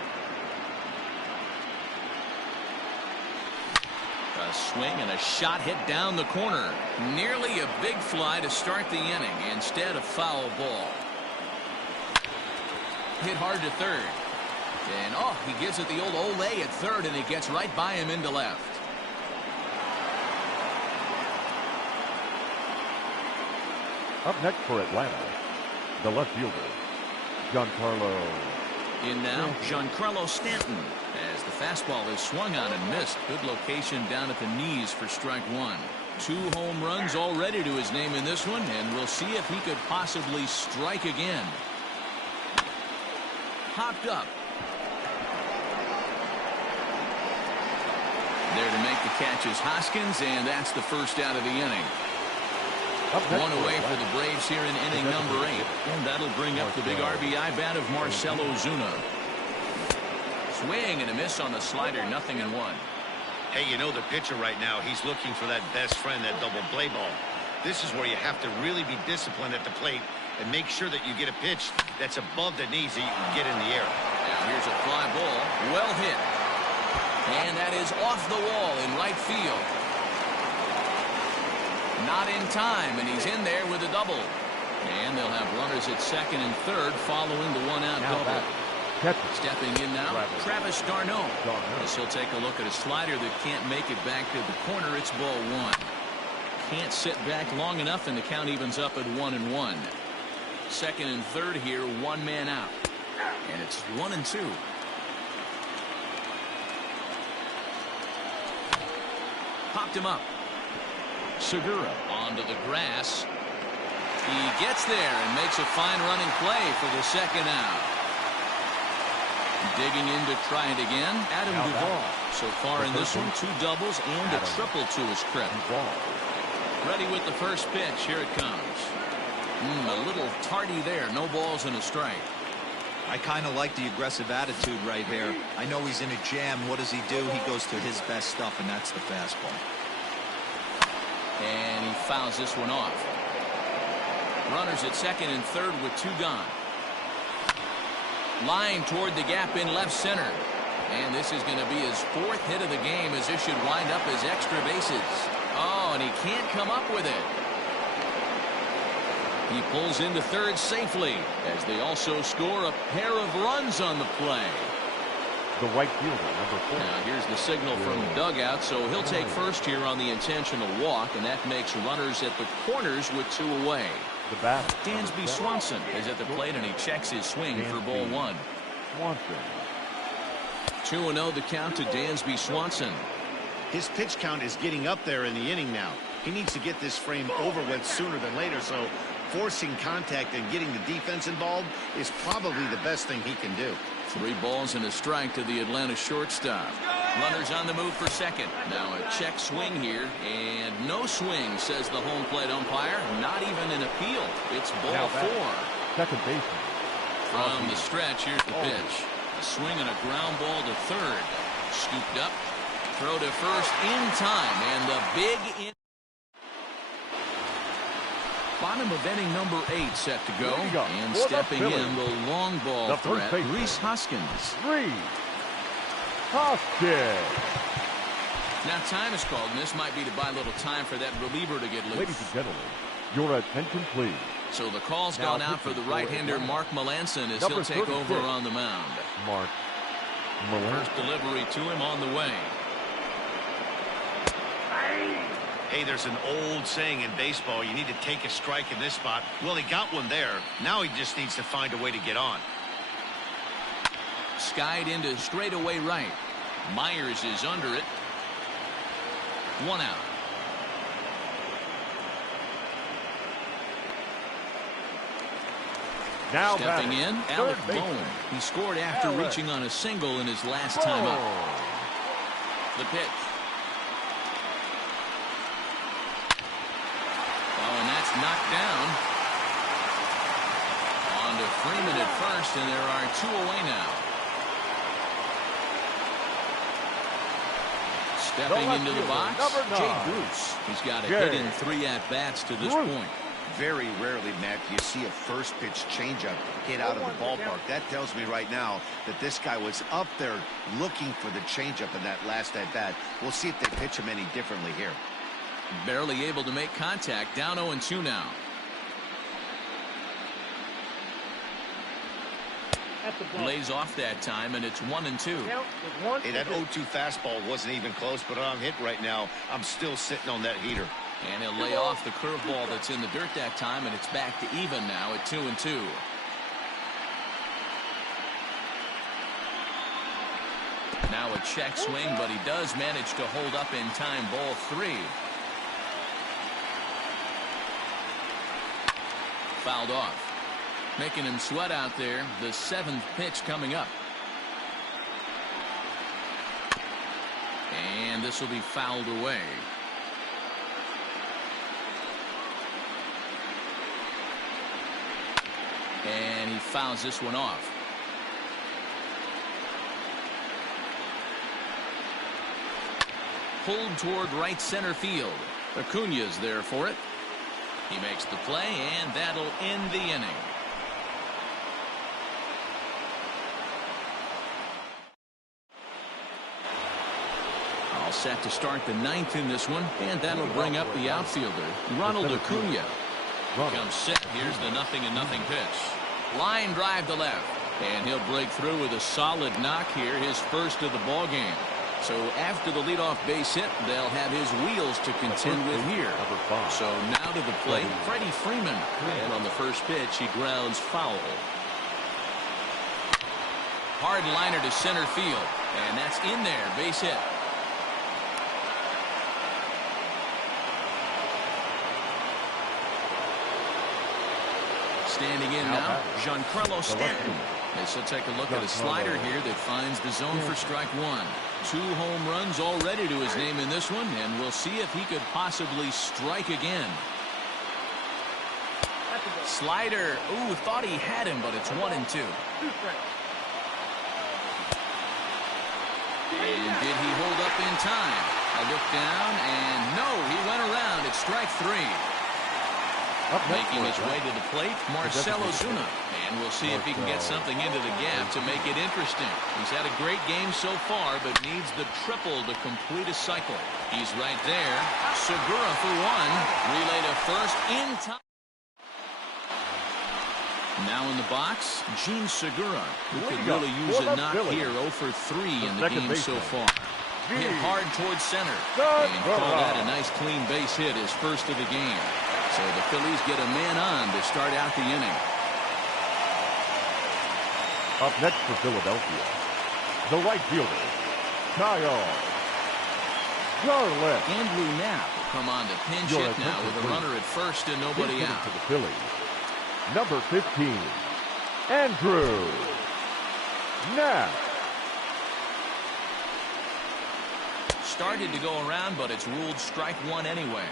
A swing and a shot hit down the corner. Nearly a big fly to start the inning. Instead, a foul ball. Hit hard to third. And, oh, he gives it the old Olay at third, and he gets right by him into left. Up next for Atlanta, the left fielder, Giancarlo. In now, Giancarlo Stanton. As the fastball is swung on and missed. Good location down at the knees for strike 1. 2 home runs already to his name in this one, and we'll see if he could possibly strike again. Popped up. There to make the catch is Hoskins, and that's the first out of the inning. 1 away for the Braves here in inning number 8. And that'll bring up the big RBI bat of Marcell Ozuna. Swing and a miss on the slider, 0-1. Hey, you know the pitcher right now, he's looking for that best friend, that double play ball. This is where you have to really be disciplined at the plate and make sure that you get a pitch that's above the knees that you can get in the air. Now here's a fly ball, well hit. And that is off the wall in right field. Not in time, and he's in there with a double. And they'll have runners at second and third following the 1-out double. Stepping in now, Travis d'Arnaud. As he'll take a look at a slider that can't make it back to the corner. It's ball 1. Can't sit back long enough, and the count evens up at 1-1. Second and third here, 1 man out. And it's 1-2. Popped him up. Segura onto the grass. He gets there and makes a fine running play for the second out. Digging in to try it again, Adam Duvall. So far in this one, 2 doubles and a triple to his credit. Ready with the first pitch. Here it comes. A little tardy there. No balls and a strike. I kind of like the aggressive attitude right here. I know he's in a jam. What does he do? He goes to his best stuff, and that's the fastball. And he fouls this one off. Runners at second and third with 2 gone. Line toward the gap in left center. And this is going to be his 4th hit of the game, as this should wind up as extra bases. Oh, and he can't come up with it. He pulls into third safely, as they also score a pair of runs on the play. The right fielder, number 4. Now here's the signal from the dugout, so he'll take first here on the intentional walk, and that makes runners at the corners with 2 away. The bat, Dansby Swanson is at the plate, and he checks his swing for ball 1. Swanson. 2-0 the count to Dansby Swanson. His pitch count is getting up there in the inning now. He needs to get this frame over with sooner than later, so forcing contact and getting the defense involved is probably the best thing he can do. 3 balls and a strike to the Atlanta shortstop. Runners on the move for second. Now a check swing here, and no swing, says the home plate umpire. Not even an appeal. It's ball 4. Second baseman. From the stretch, here's the pitch. A swing and a ground ball to third. Scooped up. Throw to first in time, and the big in. Bottom of inning number 8 set to go. And For the stepping in Phillies, the long ball the first threat, baseman, Rhys Hoskins. Rhys Hoskins. Now time is called, and this might be to buy a little time for that reliever to get loose. Ladies and gentlemen, your attention please. So the call's Now gone out for the pitching for right-hander Atlanta, Mark Melancon as number he'll take 36, over on the mound. Mark Melancon. First delivery to him on the way. Hey, there's an old saying in baseball, you need to take a strike in this spot. Well, he got one there. Now he just needs to find a way to get on. Skied into straightaway right. Myers is under it. 1 out. Now Stepping batting, in, third Alec baseman, Bohm. He scored after Alec reaching on a single in his last time up. The pitch. Oh, and that's knocked down. On to Freeman at first, and there are 2 away now. Stepping into the box, number 9, Jay Bruce. He's got a hit in 3 at-bats to this point. Very rarely, Matt, do you see a first pitch changeup hit out of the ballpark. That tells me right now that this guy was up there looking for the changeup in that last at-bat. We'll see if they pitch him any differently here. Barely able to make contact. Down 0-2 now. Lays off that time, and it's 1-2. Hey, that 0-2 fastball wasn't even close, but I'm hit right now. I'm still sitting on that heater. And he'll lay off the curveball that's in the dirt that time, and it's back to even now at 2-2. Now a check swing, but he does manage to hold up in time. Ball 3. Fouled off. Making him sweat out there. The 7th pitch coming up. And this will be fouled away. And he fouls this one off. Pulled toward right center field. Acuna's there for it. He makes the play, and that'll end the inning. All set to start the 9th in this one, and that'll bring up the outfielder, Ronald Acuna. Comes set. Here's the 0-0 pitch. Line drive to left, and he'll break through with a solid knock here, his first of the ball game. So after the leadoff base hit, they'll have his wheels to contend with here. So now to the plate, Freddie Freeman. And on the first pitch, he grounds foul. Hard liner to center field, and that's in there, base hit. Standing in now, Giancarlo Stanton. This will take a look at a slider here that finds the zone for strike 1. 2 home runs already to his name in this one, and we'll see if he could possibly strike again. Slider. Ooh, thought he had him, but it's 1-2. And did he hold up in time? A look down, and no, he went around. It's strike 3. Making his way to the plate, Marcell Ozuna. And we'll see if he can get something into the gap to make it interesting. He's had a great game so far, but needs the triple to complete a cycle. He's right there. Segura for 1. Relay to first in time. Now in the box, Jean Segura, who could really use a knock here. 0 for 3 in the game so far. Hit hard towards center. And call that a nice clean base hit, his first of the game. So the Phillies get a man on to start out the inning. Up next for Philadelphia, the right fielder, Kyle Garland. Andrew Knapp will come on to pinch hit now with a runner at first and nobody out. To the Phillies, number 15, Andrew Knapp. Started to go around, but it's ruled strike 1 anyway.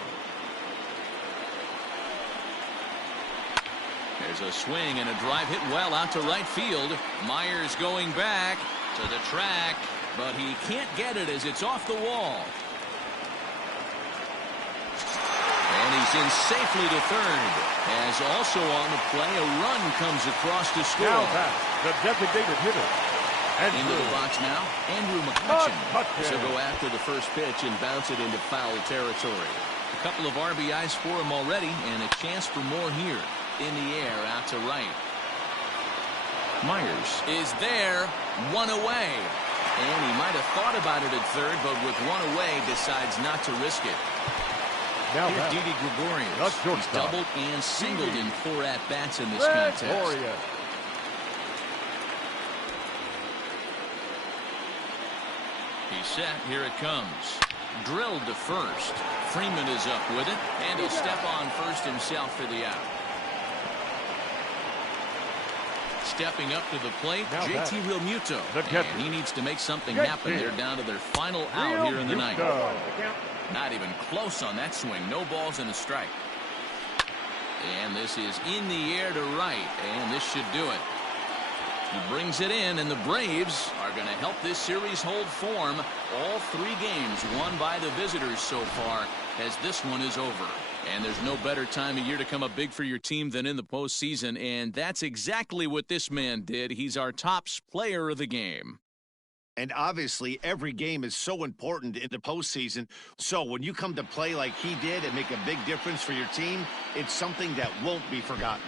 There's a swing and a drive hit well out to right field. Myers going back to the track, but he can't get it as it's off the wall. And he is in safely to third. As also on the play, a run comes across to score. Now back, the designated hitter. Into the box now, Andrew McCutchen. He'll go after the first pitch and bounce it into foul territory. A couple of RBIs for him already, and a chance for more here. In the air, out to right. Myers is there, one away. And he might have thought about it at third, but with one away, decides not to risk it. Now here's Didi Gregorius. He's doubled and singled in 4 at-bats in this contest. He's set. Here it comes. Drilled to first. Freeman is up with it, and he'll step on first himself for the out. Stepping up to the plate, JT Realmuto. And he needs to make something happen. They're down to their final out here in the ninth. Not even close on that swing. No balls and a strike. And this is in the air to right, and this should do it. He brings it in, and the Braves are going to help this series hold form. All 3 games won by the visitors so far, as this one is over. And there's no better time of year to come up big for your team than in the postseason, and that's exactly what this man did. He's our top player of the game. And obviously, every game is so important in the postseason. So when you come to play like he did and make a big difference for your team, it's something that won't be forgotten.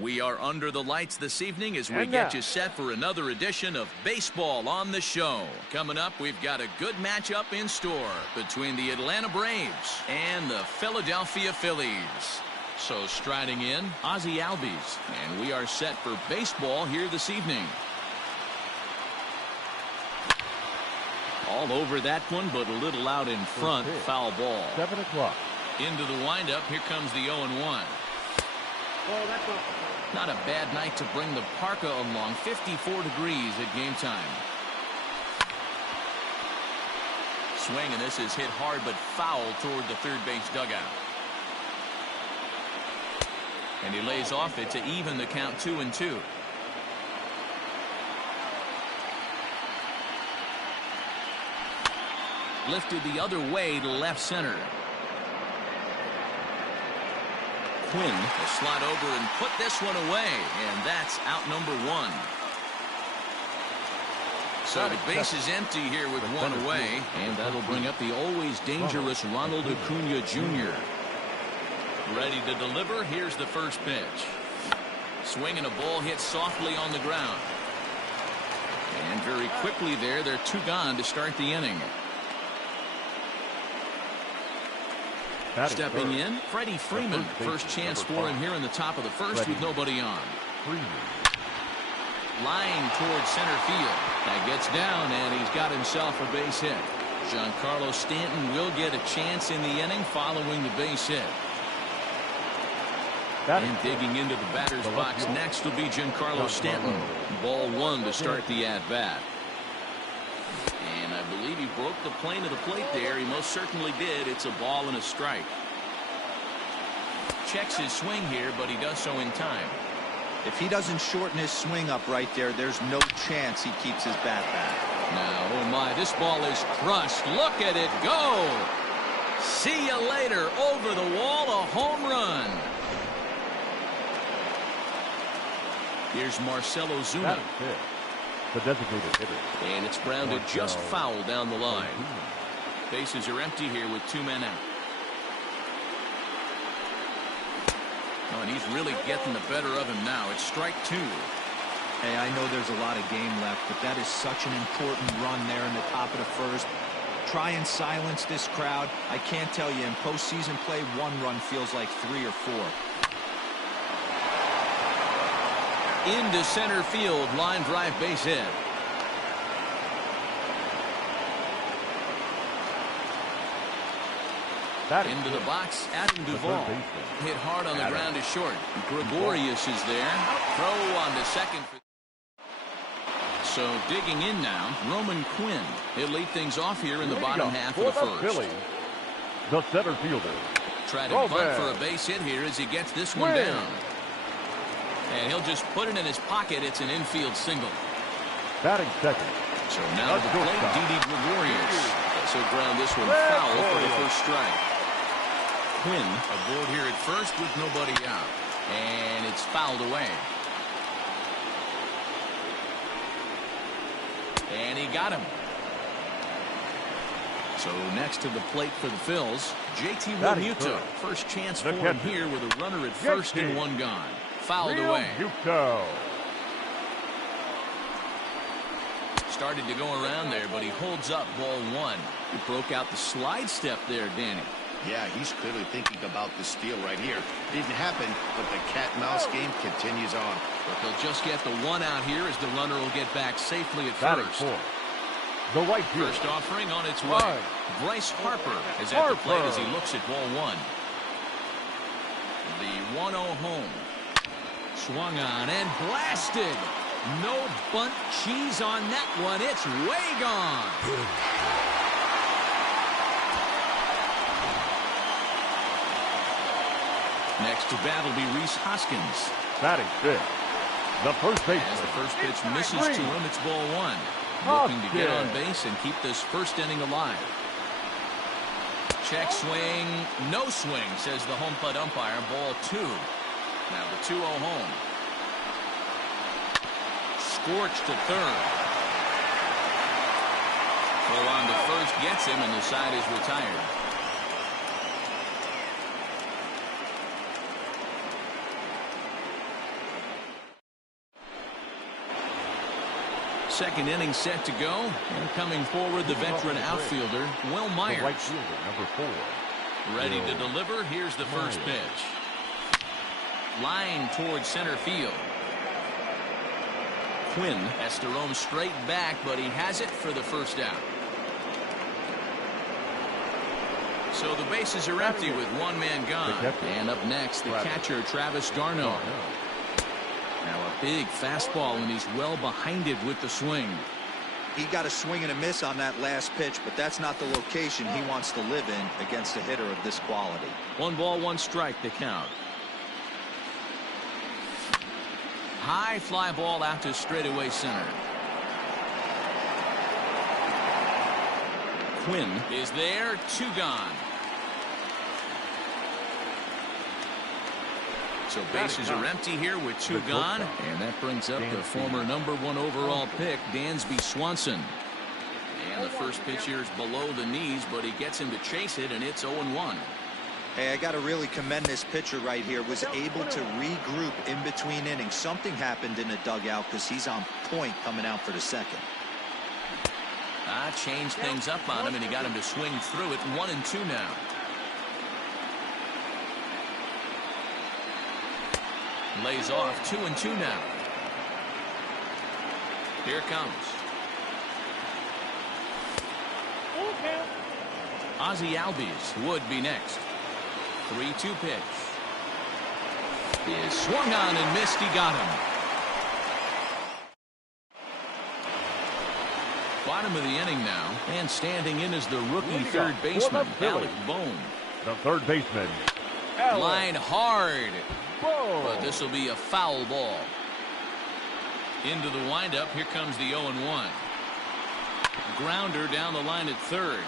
We are under the lights this evening as we get you set for another edition of Baseball on the Show. Coming up, we've got a good matchup in store between the Atlanta Braves and the Philadelphia Phillies. So striding in, Ozzie Albies, and we are set for baseball here this evening. All over that one, but a little out in front. Foul ball. 7 o'clock. Into the windup. Here comes the 0-1. Not a bad night to bring the parka along. 54 degrees at game time. Swing, and this is hit hard but foul toward the third base dugout. And he lays off it to even the count 2-2. Lifted the other way to left center. Quinn will slide over and put this one away, and that's out number 1. So the base is empty here with one away, and that'll bring up the always dangerous Ronald Acuna Jr. Ready to deliver. Here's the first pitch. Swinging a ball hit softly on the ground. And very quickly there, they're 2 gone to start the inning. Stepping in, Freddie Freeman. First chance for him here in the top of the first with nobody on. Line towards center field. That gets down, and he's got himself a base hit. Giancarlo Stanton will get a chance in the inning following the base hit. And digging into the batter's box next will be Giancarlo Stanton. Ball 1 to start the at-bat. And I believe he broke the plane of the plate there. He most certainly did. It's a ball and a strike. Checks his swing here, but he does so in time. If he doesn't shorten his swing up right there, there's no chance he keeps his bat back. Now, oh my, this ball is crushed. Look at it go. See you later. Over the wall, a home run. Here's Marcell Ozuna. The designated hitter. And it's grounded just foul down the line. Bases are empty here with 2 men out. Oh, and he's really getting the better of him now. It's strike 2. Hey, I know there's a lot of game left, but that is such an important run there in the top of the first. Try and silence this crowd. I can't tell you, in postseason play, 1 run feels like 3 or 4. Into center field, line drive base hit. Into the box, Adam Duvall. Hit hard on the ground is short. Gregorius is there. Throw on to second. So digging in now, Roman Quinn. He'll lead things off here in the bottom half of the first. The center fielder. Try to bunt for a base hit here as he gets this one down. And he'll just put it in his pocket. It's an infield single. Batting second. So now to the plate, Didi Gregorius. So ground this one foul for the first strike. Quinn aboard here at first with nobody out. And it's fouled away. And he got him. So next to the plate for the Phils, JT Realmuto. First chance for him here with a runner at first and 1 gone. Fouled away. Started to go around there, but he holds up ball 1. He broke out the slide step there, Danny. Yeah, he's clearly thinking about the steal right here. It didn't happen, but the cat-mouse game continues on. But they'll just get the 1 out here as the runner will get back safely at first. The right first offering on its way. Bryce Harper is at the plate as he looks at ball 1. The 1-0 home. Swung on and blasted. No bunt cheese on that one. It's way gone. Next to bat will be Rhys Hoskins. Batting fifth. The first baseman. As the first pitch misses to him, it's ball 1. Looking to get on base and keep this first inning alive. Check swing. No swing, says the home plate umpire. Ball 2. Now the 2-0 home. Scorched to third. Throw on to first gets him, and the side is retired. Second inning set to go, and coming forward the veteran outfielder Will Myers. The right fielder, number 4. Ready to deliver. Here's the first pitch. Line towards center field. Quinn has to roam straight back, but he has it for the first out. So the bases are empty with 1 man gone. And up next, the catcher Travis d'Arnaud. Now a big fastball, and he's well behind it with the swing. He got a swing and a miss on that last pitch, but that's not the location he wants to live in against a hitter of this quality. 1 ball, 1 strike to count. High fly ball out to straightaway center. Quinn is there, 2 gone. So bases are empty here with 2 gone. And that brings up the former #1 overall pick, Dansby Swanson. And the first pitch here is below the knees, but he gets him to chase it, and it's 0-1. Hey, I got to really commend this pitcher right here. Was able to regroup in between innings. Something happened in the dugout because he's on point coming out for the second. Changed things up on him, and he got him to swing through it. 1-2 now. Lays off. 2-2 now. Here it comes. Ozzie Albies would be next. 3-2 pitch. Is swung on and missed. He got him. Bottom of the inning now, and standing in is the rookie third baseman, Alec Bohm. The third baseman, Line hard, but this will be a foul ball. Into the windup. Here comes the 0-1. Grounder down the line at third,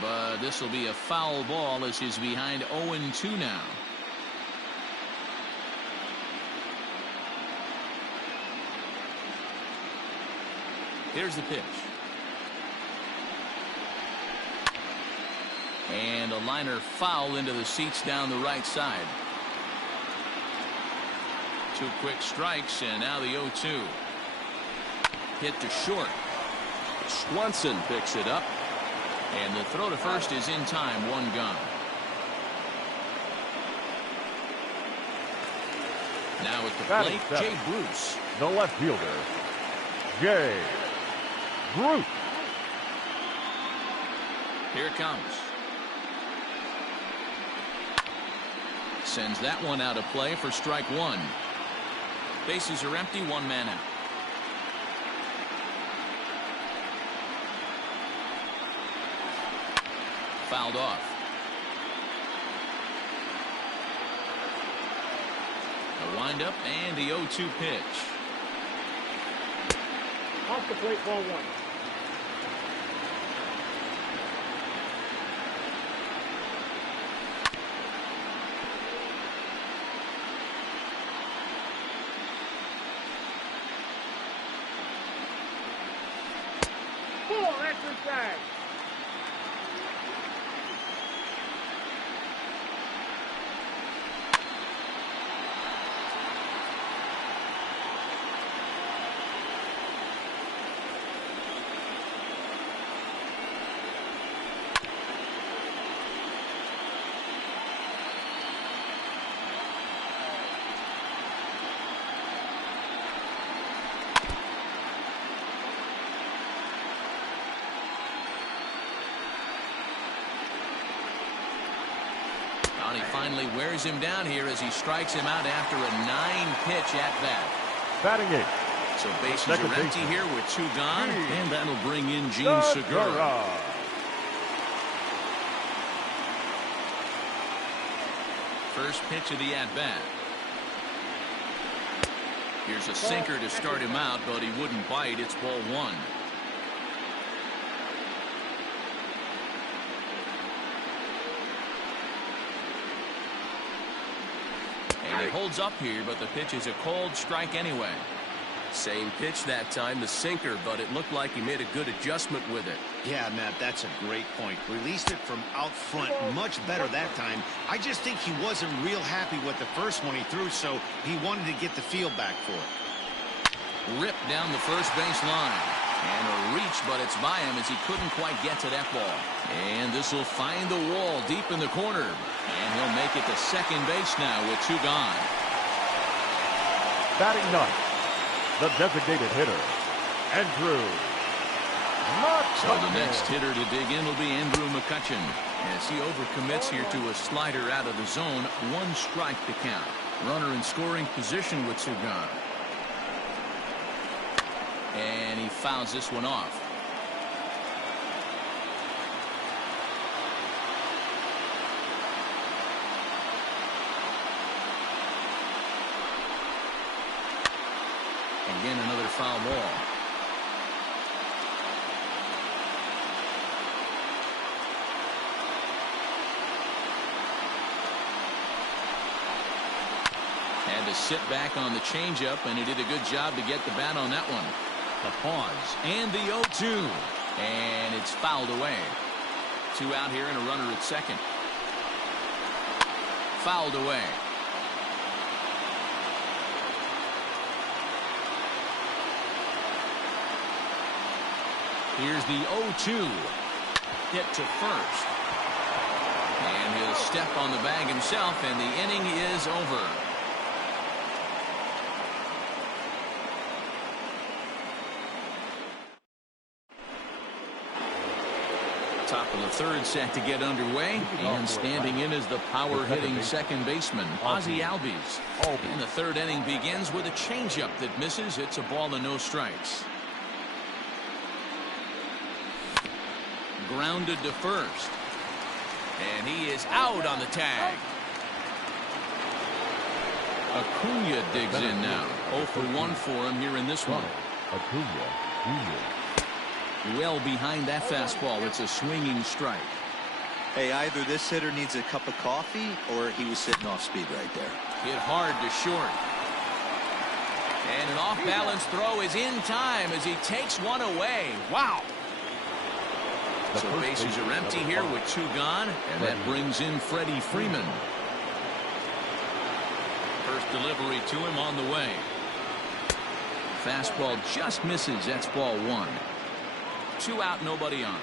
but this will be a foul ball as he's behind 0-2 now. Here's the pitch. And a liner foul into the seats down the right side. 2 quick strikes, and now the 0-2. Hit to short. Swanson picks it up. And the throw to first is in time. 1 gone. Now at the plate, Jay Bruce. The left fielder, Jay Bruce. Here it comes. Sends that one out of play for strike 1. Bases are empty. 1 man out. Fouled off. A windup and the 0-2 pitch. Off the plate, ball 1. Full exercise. He finally wears him down here as he strikes him out after a 9-pitch at bat. Batting 8. So bases are empty here with 2 gone, and that'll bring in Gene Segura. First pitch of the at bat. Here's a sinker to start him out, but he wouldn't bite. It's ball 1. And it holds up here, but the pitch is a cold strike anyway. Same pitch that time, the sinker, but it looked like he made a good adjustment with it. Yeah, Matt, that's a great point. Released it from out front much better that time. I just think he wasn't real happy with the first one he threw, so he wanted to get the feel back for it. Ripped down the first base line. And a reach, but it's by him as he couldn't quite get to that ball. And this will find the wall deep in the corner. And he'll make it to second base now with 2 gone. Batting 9th, the designated hitter, Andrew McCutchen. So the next hitter to dig in will be Andrew McCutchen. As he overcommits here to a slider out of the zone, 1 strike to count. Runner in scoring position with 2 gone. And he fouls this one off. Again, another foul ball. Had to sit back on the changeup, and he did a good job to get the bat on that one. A pause, and the 0-2. And it's fouled away. 2 out here and a runner at second. Fouled away. Here's the 0-2. Hit to first. And he'll step on the bag himself, and the inning is over. Top of the third set to get underway, and standing in is the power-hitting second baseman, Ozzie Albies. And the third inning begins with a changeup that misses. It's a ball and no strikes. Grounded to first. And he is out on the tag. Acuna digs in now. 0 for 1 for him here in this one. Acuna Jr. Well behind that fastball. It's a swinging strike. Hey, either this hitter needs a cup of coffee or he was sitting off speed right there. Hit hard to short. And an off-balance throw is in time as he takes one away. Wow. So bases are empty here with 2 gone, and that brings in Freddie Freeman. First delivery to him on the way. Fastball just misses. That's ball 1. 2 out, nobody on.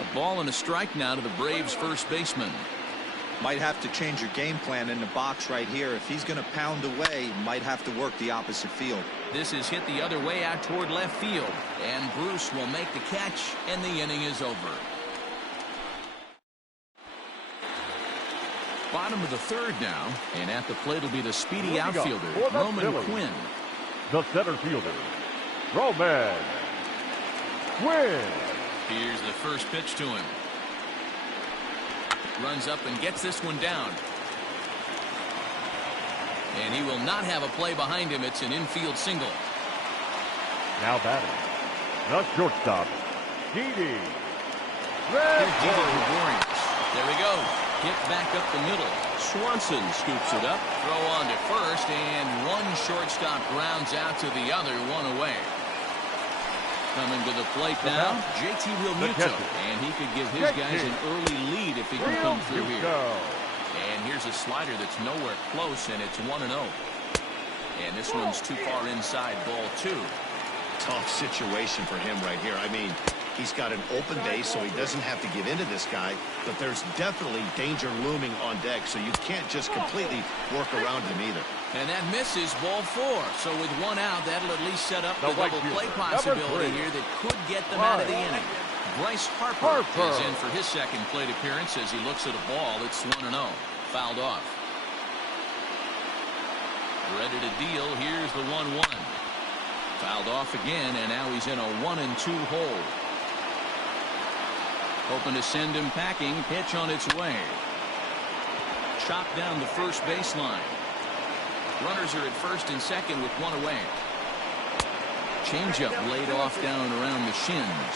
A ball and a strike now to the Braves first baseman. Might have to change your game plan in the box right here. If he's going to pound away, might have to work the opposite field. This is hit the other way out toward left field, and Bruce will make the catch, and the inning is over. Bottom of the third now, and at the plate will be the speedy outfielder, Roman Quinn. The center fielder, Roman Quinn. Here's the first pitch to him. Runs up and gets this one down. And he will not have a play behind him. It's an infield single. Now batting, the shortstop, Didi Gregorius. There we go. Hit back up the middle. Swanson scoops it up. Throw on to first, and one shortstop grounds out to the other, 1 away. Coming to the plate now, JT Realmuto, and he could give his guys an early lead if he can come through here. And here's a slider that's nowhere close, and it's 1-0. And this one's too far inside, ball 2. Tough situation for him right here. I mean, he's got an open base, so he doesn't have to give in to this guy, but there's definitely danger looming on deck, so you can't just completely work around him either. And that misses, ball 4. So with 1 out, that'll at least set up the double play possibility here that could get them out of the inning. Bryce Harper is in for his second plate appearance as he looks at a ball. It's 1-0. Fouled off. Ready to deal. Here's the 1-1. Fouled off again, and now he's in a 1-2 hole. Hoping to send him packing. Pitch on its way. Chopped down the first baseline. Runners are at first and second with 1 away. Changeup laid off down around the shins.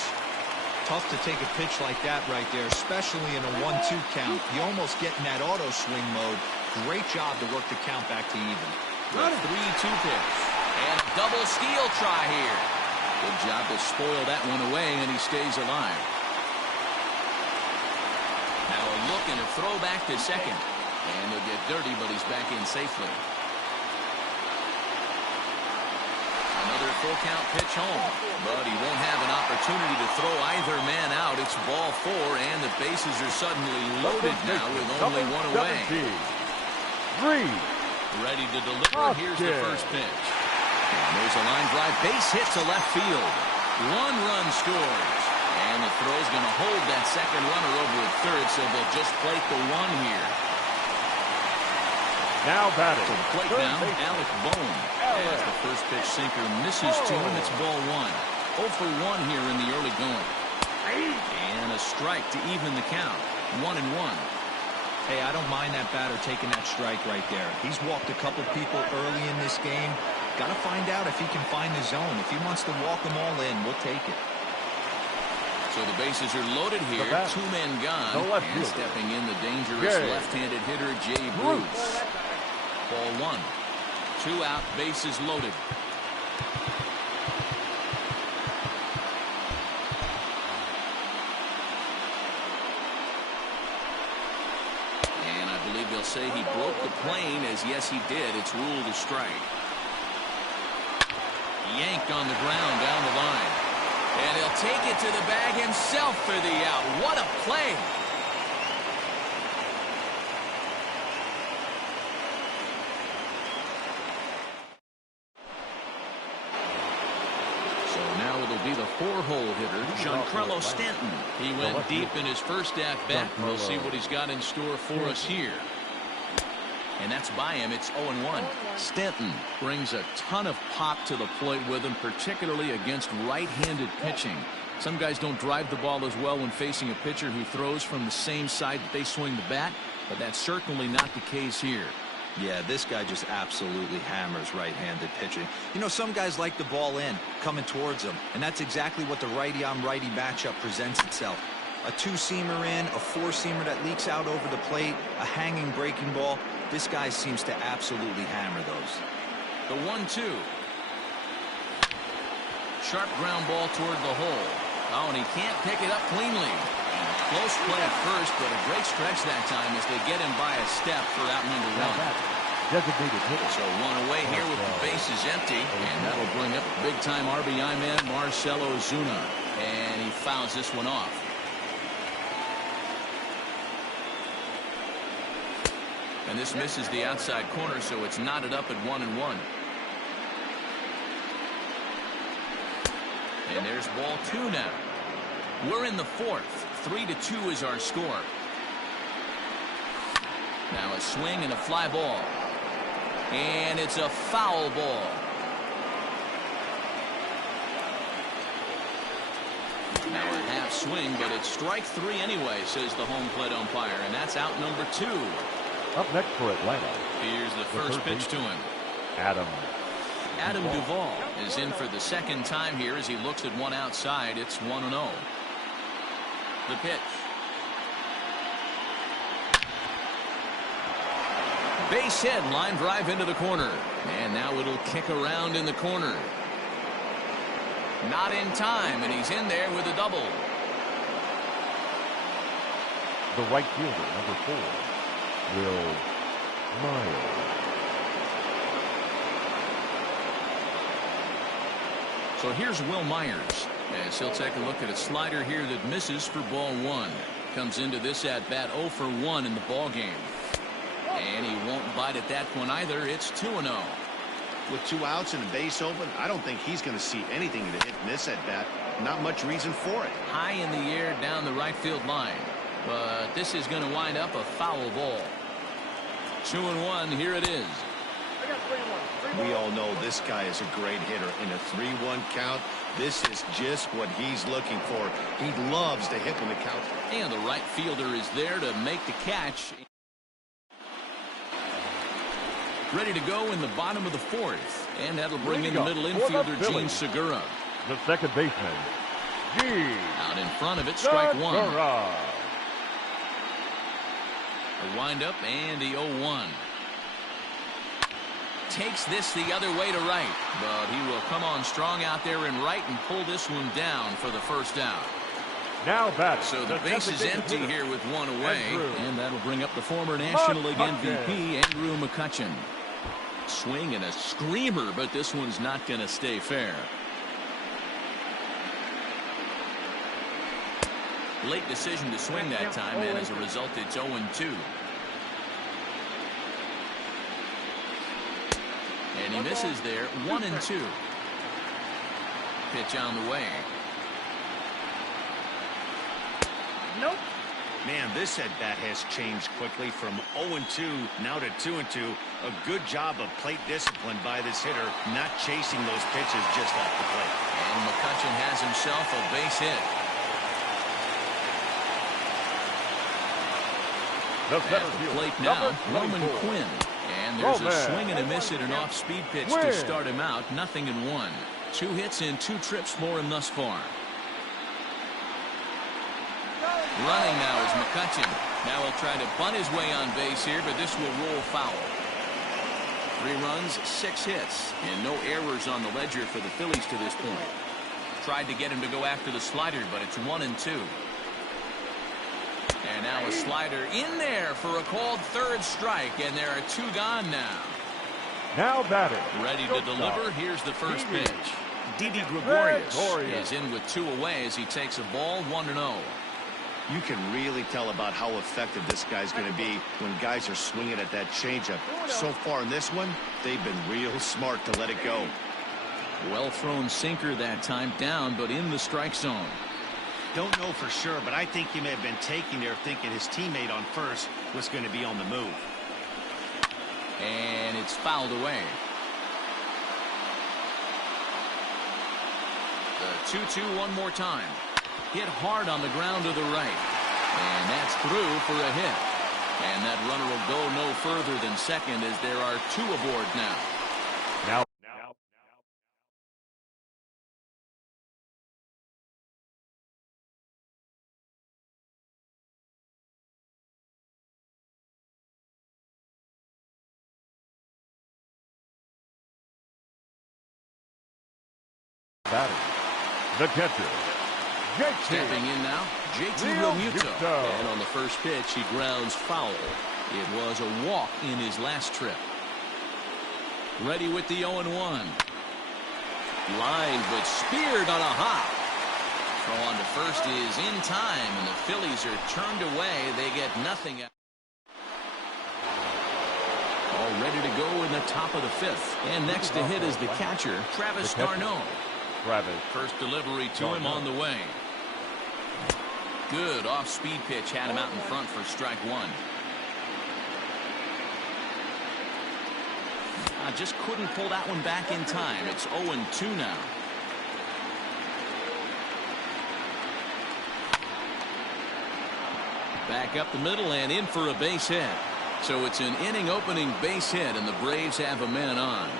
Tough to take a pitch like that right there, especially in a 1-2 count. You almost get in that auto swing mode. Great job to work the count back to even. The 3-2 pitch. And a double steal try here. Good job to spoil that one away, and he stays alive. Now a look and a throw back to second. And he'll get dirty, but he's back in safely. Another full count pitch home, but he won't have an opportunity to throw either man out. It's ball 4, and the bases are suddenly loaded now with only 1 away. Ready to deliver. Here's the first pitch. And there's a line drive. Base hit to left field. 1 run scores. And the throw's going to hold that second runner over at third, so they'll just plate the 1 here. Now batting. To the plate now, Alec Bohm. As the first pitch sinker misses to him, it's ball 1. 0 for 1 here in the early going. And a strike to even the count. 1-1. Hey, I don't mind that batter taking that strike right there. He's walked a couple people early in this game. Got to find out if he can find the zone. If he wants to walk them all in, we'll take it. So the bases are loaded here. 2 men gone. And stepping in the dangerous left-handed hitter, Jay Bruce. Ball one. 2 out, bases loaded. And I believe they'll say he broke the plane, as yes he did. It's ruled a strike. Yanked on the ground down the line. And he'll take it to the bag himself for the out. What a play! Be the 4-hole hitter, Giancarlo Stanton. He went deep in his first at-bat. We'll see what he's got in store for us here. And that's by him. It's 0-1. Stanton brings a ton of pop to the plate with him, particularly against right-handed pitching. Some guys don't drive the ball as well when facing a pitcher who throws from the same side that they swing the bat, but that's certainly not the case here. Yeah, this guy just absolutely hammers right-handed pitching. You know, some guys like the ball in, coming towards them, and that's exactly what the righty-on-righty matchup presents itself. A 2-seamer in, a 4-seamer that leaks out over the plate, a hanging breaking ball. This guy seems to absolutely hammer those. The 1-2. Sharp ground ball toward the hole. Oh, and he can't pick it up cleanly. Close play at first, but a great stretch that time as they get him by a step for out number 1. Designated hitter. So 1 away here with the bases empty, and that'll bring up big-time RBI man Marcell Ozuna, and he fouls this one off. And this misses the outside corner, so it's knotted up at 1-1. And there's ball 2 now. We're in the 4th. 3-2 is our score. Now a swing and a fly ball. And it's a foul ball. Now a half swing, but it's strike 3 anyway, says the home plate umpire. And that's out number 2. Up next for Atlanta. Here's the first pitch to him. Adam Duvall is in for the second time here as he looks at one outside. It's 1-0. The pitch. Base hit, line drive into the corner. And now it'll kick around in the corner. Not in time, and he's in there with a double. The right fielder, number 4, Wil Myers. So here's Wil Myers, as he'll take a look at a slider here that misses for ball 1. Comes into this at-bat 0 for 1 in the ball game. And he won't bite at that one either. It's 2-0. With 2 outs and a base open, I don't think he's going to see anything to hit in this at-bat. Not much reason for it. High in the air down the right field line. But this is going to wind up a foul ball. 2-1, here it is. We all know this guy is a great hitter. In a 3-1 count, this is just what he's looking for. He loves to hit when the count. And the right fielder is there to make the catch. Ready to go in the bottom of the 4th. And that'll bring in the middle infielder, Gene Segura. The second baseman, Gene. Out in front of it, strike 1. Segura. A windup and the 0-1. Takes this the other way to right, but he will come on strong out there in right and pull this one down for the first out. Now back. So the base is empty here with 1 away, and that'll bring up the former National League MVP, Andrew McCutchen. Swing and a screamer, but this one's not going to stay fair. Late decision to swing that time, and as a result, it's 0-2. And he misses there, 1-2. Pitch on the way. Nope. Man, this at-bat has changed quickly from 0-2 now to 2-2. A good job of plate discipline by this hitter, not chasing those pitches just off the plate. And McCutchen has himself a base hit. At the plate now, Roman Quinn. And there's a swing and a miss at an off-speed pitch to start him out. 0-1. 2 hits and 2 trips for him thus far. Running now is McCutchen. Now he'll try to bunt his way on base here, but this will roll foul. 3 runs, 6 hits, and no errors on the ledger for the Phillies to this point. Tried to get him to go after the slider, but it's 1-2. And now a slider in there for a called third strike, and there are 2 gone now. Now batting. Ready to deliver. Here's the first pitch. Didi Gregorius is in with 2 away as he takes a ball 1-0. You can really tell about how effective this guy's going to be when guys are swinging at that changeup. So far in this one, they've been real smart to let it go. Well thrown sinker that time, down but in the strike zone. Don't know for sure, but I think he may have been taking there thinking his teammate on first was going to be on the move. And it's fouled away. The 2-2 one more time. Hit hard on the ground to the right. And that's through for a hit. And that runner will go no further than second as there are 2 aboard now. Now. Batting. The catcher. Stepping in now, JT Realmuto. And on the first pitch, he grounds foul. It was a walk in his last trip. Ready with the 0-1. Line, but speared on a hop. Throw on to first is in time, and the Phillies are turned away. They get nothing out. All ready to go in the top of the 5th. And next to hit is the catcher, Travis d'Arnaud. First delivery to him on the way. Good off-speed pitch had him out in front for strike 1. Just couldn't pull that one back in time. It's 0-2 now. Back up the middle and in for a base hit. So it's an inning opening base hit, and the Braves have a man on.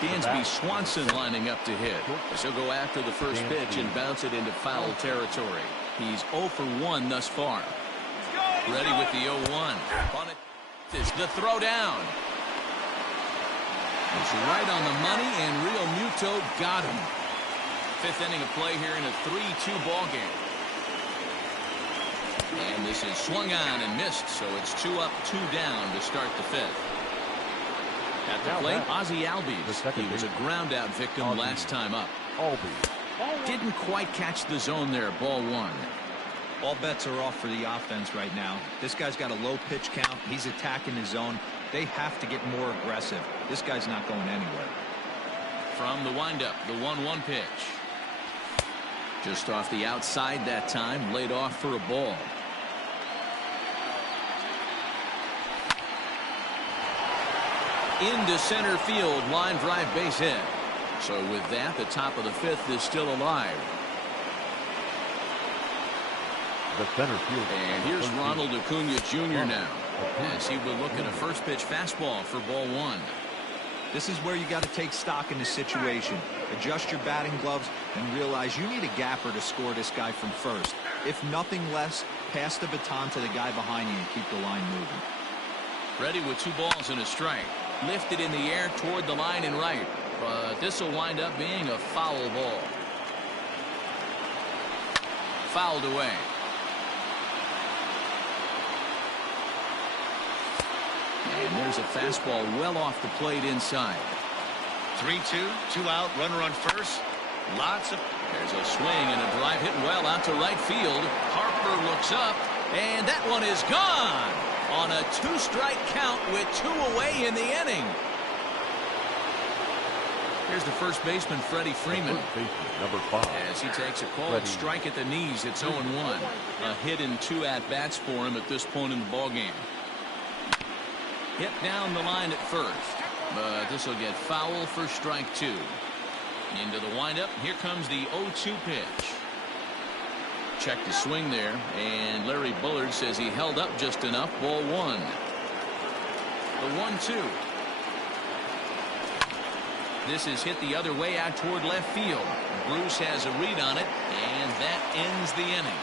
Dansby Swanson lining up to hit. She'll go after the first pitch and bounce it into foul territory. He's 0 for 1 thus far. Ready with the 0-1. On it is the throw down. It's right on the money, and Realmuto got him. 5th inning of play here in a 3-2 ball game. And this is swung on and missed, so it's 2 up, 2 down to start the 5th. At the plate, Ozzie Albies. He was a ground out victim last time up. Didn't quite catch the zone there. Ball 1. All bets are off for the offense right now. This guy's got a low pitch count. He's attacking his zone. They have to get more aggressive. This guy's not going anywhere. From the windup, the 1-1 pitch. Just off the outside that time, laid off for a ball. Into center field, line drive base hit. So with that, the top of the 5th is still alive. The center field. And here's Ronald Acuna Jr. now, as he will look at a first pitch fastball for ball 1. This is where you got to take stock in the situation. Adjust your batting gloves and realize you need a gapper to score this guy from first. If nothing less, pass the baton to the guy behind you and keep the line moving. Ready with 2 balls and a strike. Lifted in the air toward the line and right. But this will wind up being a foul ball. Fouled away. And there's a fastball well off the plate inside. 3-2, 2 out, runner on first. Lots of... There's a swing and a drive hit well out to right field. Harper looks up, and that one is gone on a 2-strike count with 2 away in the inning. Here's the first baseman, Freddie Freeman. Number 5. As he takes a called strike at the knees, it's 0-1. A hit and 2 at-bats for him at this point in the ballgame. Hit down the line at first, but this will get foul for strike 2. Into the windup, here comes the 0-2 pitch. Check the swing there, and Larry Bullard says he held up just enough. Ball 1. The 1-2. This is hit the other way out toward left field. Bruce has a read on it, and that ends the inning.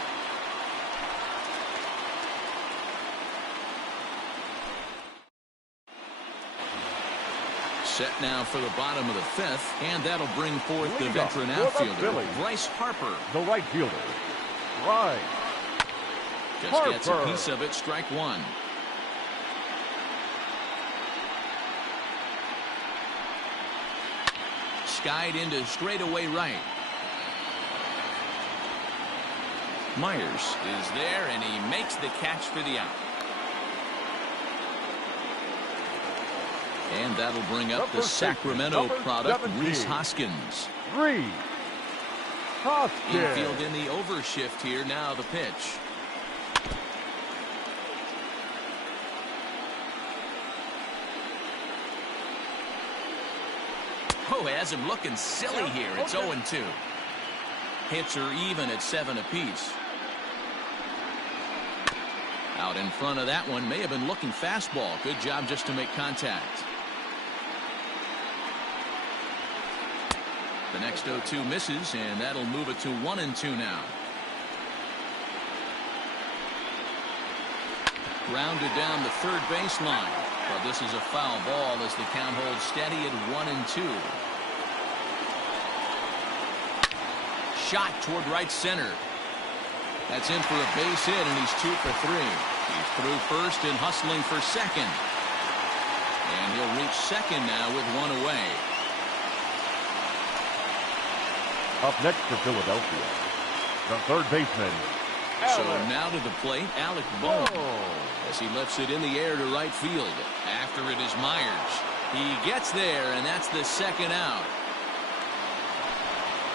Set now for the bottom of the fifth, and that'll bring forth the Lead off veteran for the outfielder, Phillies. Bryce Harper. The right fielder, Bryce Just gets a Harper. piece of it, strike one. Skied into straightaway right. Myers is there, and he makes the catch for the out. And that'll bring up the Number 60, Sacramento number product, 17. Rhys Hoskins. Reese Hoskins. Infield in the overshift here. Now the pitch. Oh, has him looking silly here. It's 0-2. Hits are even at 7 apiece. Out in front of that one. May have been looking fastball. Good job just to make contact. The next 0-2 misses, and that'll move it to 1-2 now. Grounded down the third baseline. But this is a foul ball as the count holds steady at 1-2. Shot toward right center. That's in for a base hit, and he's 2 for 3. He's through first and hustling for second. And he'll reach second now with one away. Up next for Philadelphia, the third baseman, So Alec now to the plate, Alec Bohm, Bohm. as he lifts it in the air to right field. After it is Myers. He gets there, and that's the second out.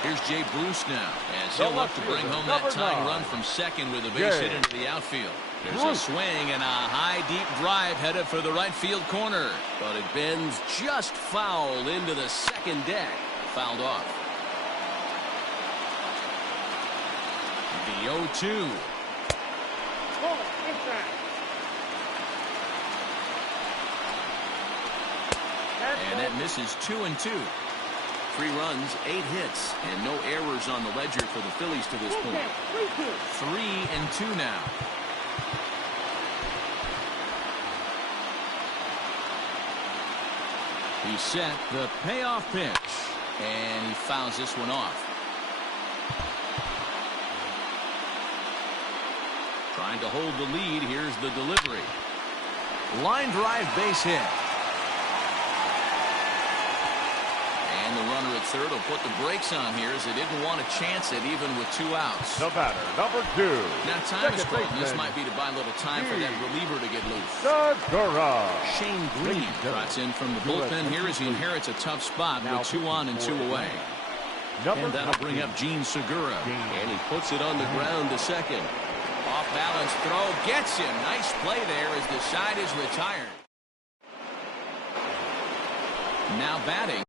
Here's Jay Bruce now, as he'll look to bring home that tying run from second with a base hit into the outfield. There's a swing and a high, deep drive headed for the right field corner. But it bends just foul into the second deck. Fouled off. The 0-2. Ball inside. And that misses 2-2. 3 runs, 8 hits, and no errors on the ledger for the Phillies to this point. 3-2 now. He set the payoff pitch, and he fouls this one off. Trying to hold the lead. Here's the delivery. Line drive, base hit. And the runner at third will put the brakes on here as they didn't want to chance it even with 2 outs. The batter, number 2. Now time is second called. This baseman, might be to buy a little time for that reliever to get loose. Segura. Shane Green trots in from the bullpen here as he inherits a tough spot with 2 on and 2 away. And that'll bring up Gene Segura. And he puts it on the ground to second. Off balance throw gets him. Nice play there as the side is retired. Now batting.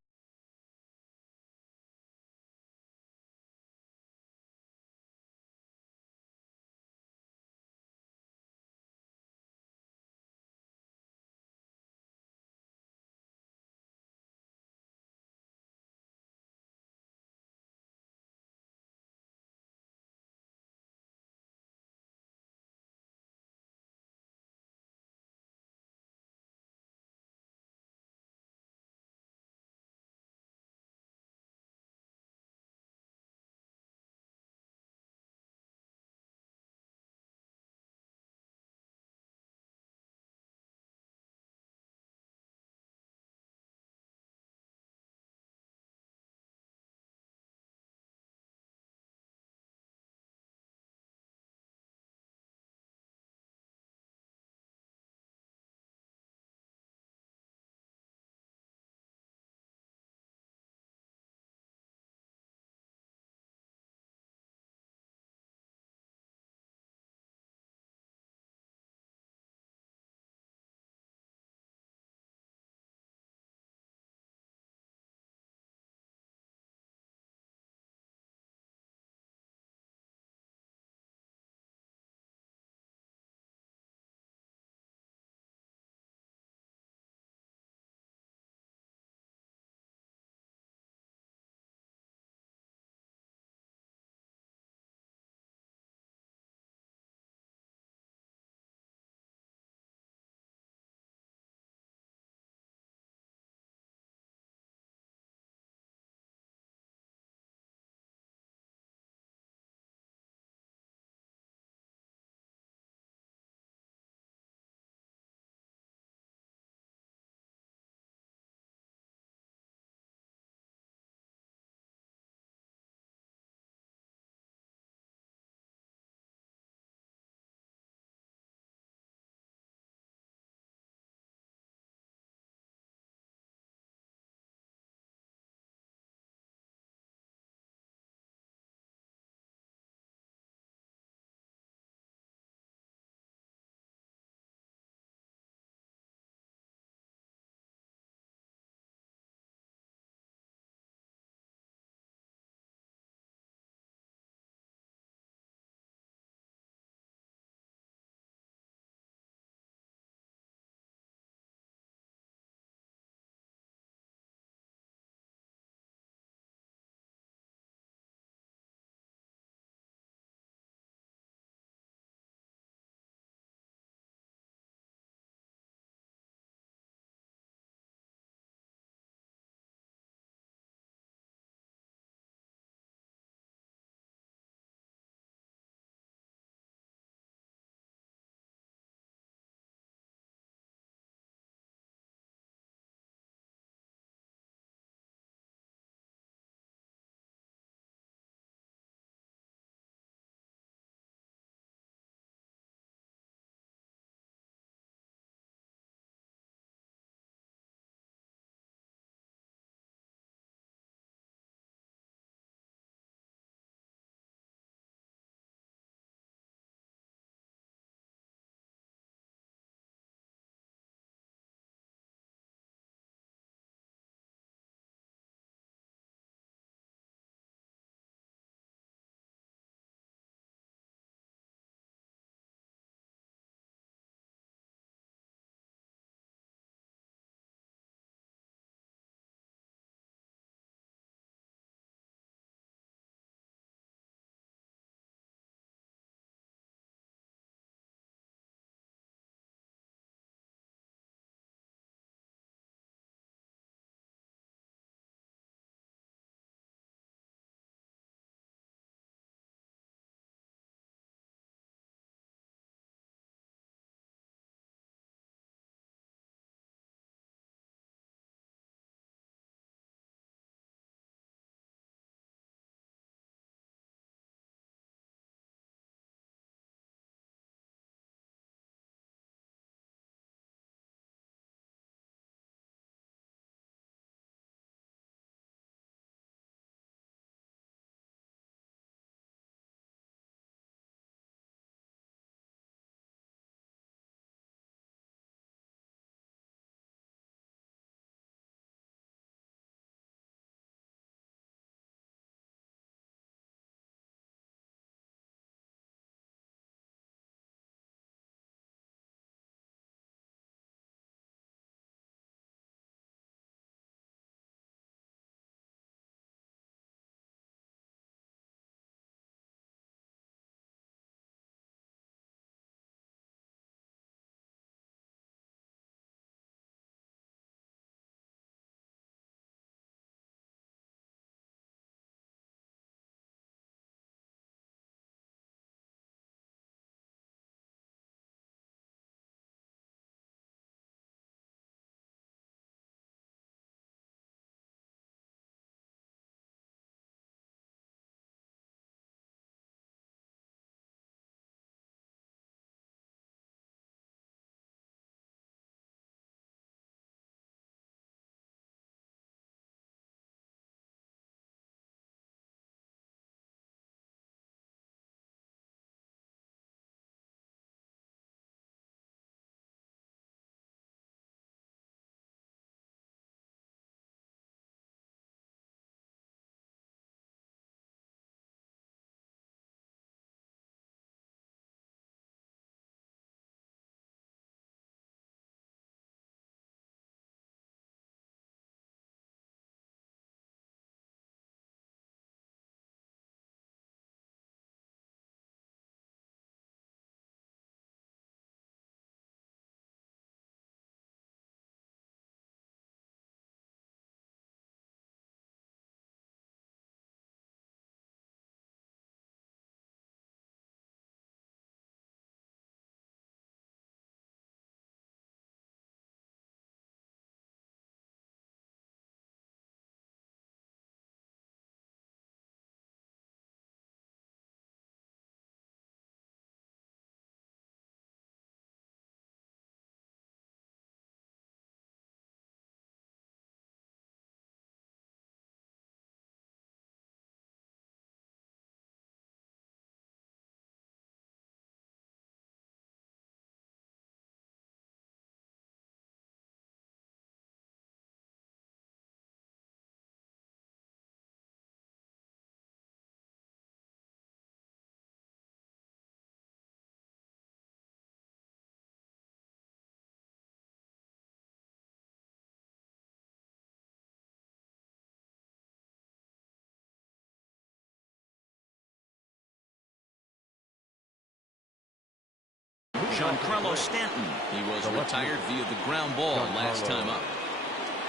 Giancarlo Stanton. He was retired via the ground ball last time up.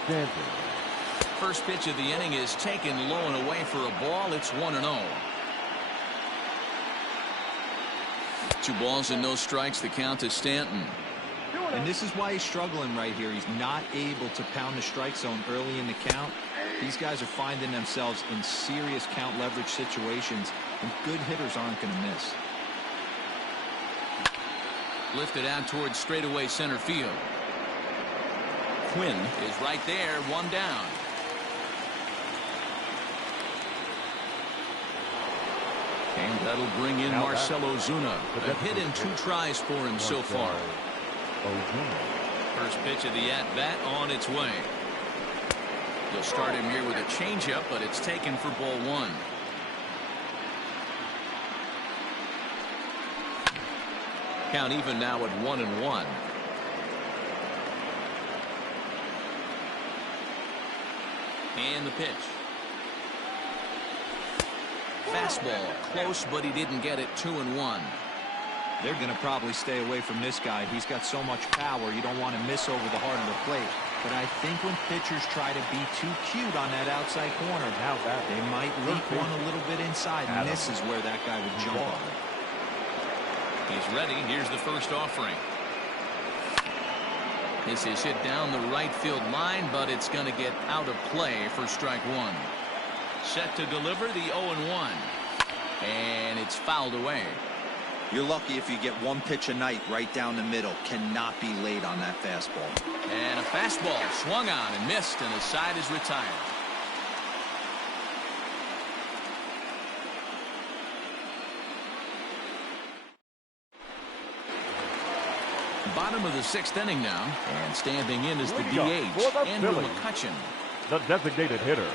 Stanton. First pitch of the inning is taken low and away for a ball. It's 1-0. 2 balls and no strikes. The count to Stanton. And this is why he's struggling right here. He's not able to pound the strike zone early in the count. These guys are finding themselves in serious count leverage situations, and good hitters aren't going to miss. Lifted out towards straightaway center field. Quinn is right there, 1 down. And that'll bring in Marcell Ozuna. A hit in 2 tries for him so far. First pitch of the at-bat on its way. He'll start him here with a changeup, but it's taken for ball 1. Count even now at 1-1. And the pitch. Fastball close, but he didn't get it. 2-1. They're going to probably stay away from this guy. He's got so much power, you don't want to miss over the heart of the plate. But I think when pitchers try to be too cute on that outside corner, they might leak one a little bit inside, and this is where that guy would jump on it. He's ready. Here's the first offering. This is hit down the right field line, but it's going to get out of play for strike 1. Set to deliver the 0-1. And it's fouled away. You're lucky if you get 1 pitch a night right down the middle. Cannot be late on that fastball. And a fastball swung on and missed, and the side is retired. Bottom of the 6th inning now, and standing in is the DH, Andrew McCutchen. The designated hitter.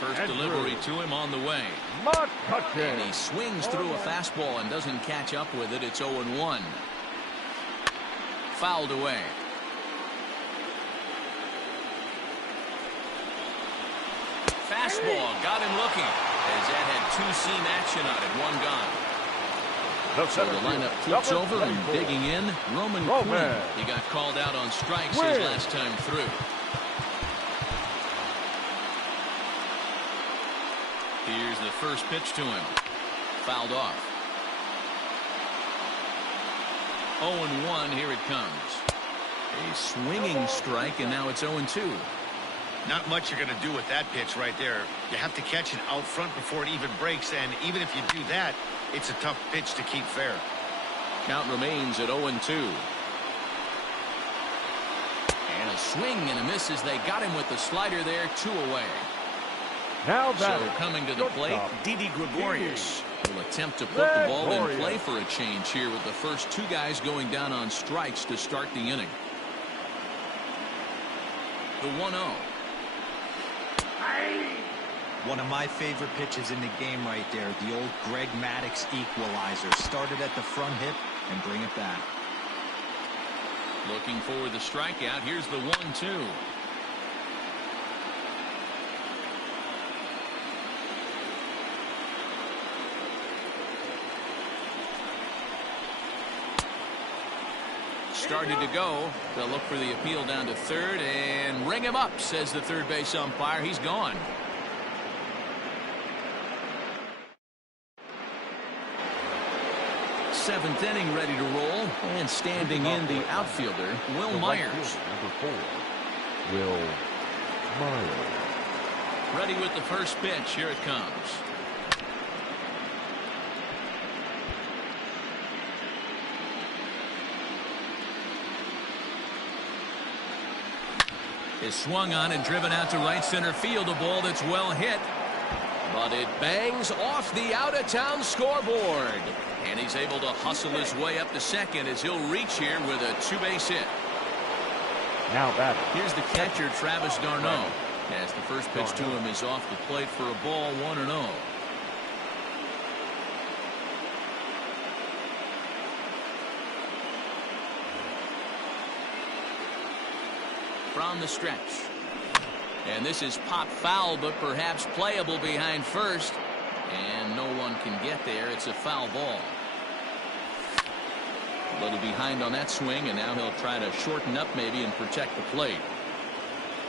First delivery to him on the way. McCutchen. And he swings through a fastball and doesn't catch up with it. It's 0-1. Fouled away. Fastball got him looking, as that had 2-seam action on it. 1 gone. So the lineup flips over and digging in. Roman Quinn. He got called out on strikes his last time through. Here's the first pitch to him. Fouled off. 0-1. Here it comes. A swinging strike, and now it's 0-2. Not much you're going to do with that pitch right there. You have to catch it out front before it even breaks, and even if you do that, it's a tough pitch to keep fair. Count remains at 0-2. And a swing and a miss as they got him with the slider there. 2 away. Now so coming to the plate, Didi Gregorius will attempt to put the ball in play for a change here with the first 2 guys going down on strikes to start the inning. The 1-0. One of my favorite pitches in the game right there. The old Greg Maddux equalizer. Started at the front hip and bring it back. Looking for the strikeout. Here's the 1-2. Started to go. They'll look for the appeal down to third and ring him up, says the third base umpire. He's gone. Seventh inning ready to roll, and standing in the outfielder, Will Myers. Number 4, Will Myers. Ready with the first pitch. Here it comes. Is swung on and driven out to right center field. A ball that's well hit, but it bangs off the out-of-town scoreboard. And he's able to hustle his way up to second as he'll reach here with a 2-base hit. Now batting. Here's the catcher, Travis d'Arnaud, as the first pitch to him is off the plate for a ball. 1-0. From the stretch. And this is pop foul, but perhaps playable behind first. And no one can get there. It's a foul ball. A little behind on that swing, and now he'll try to shorten up maybe and protect the plate.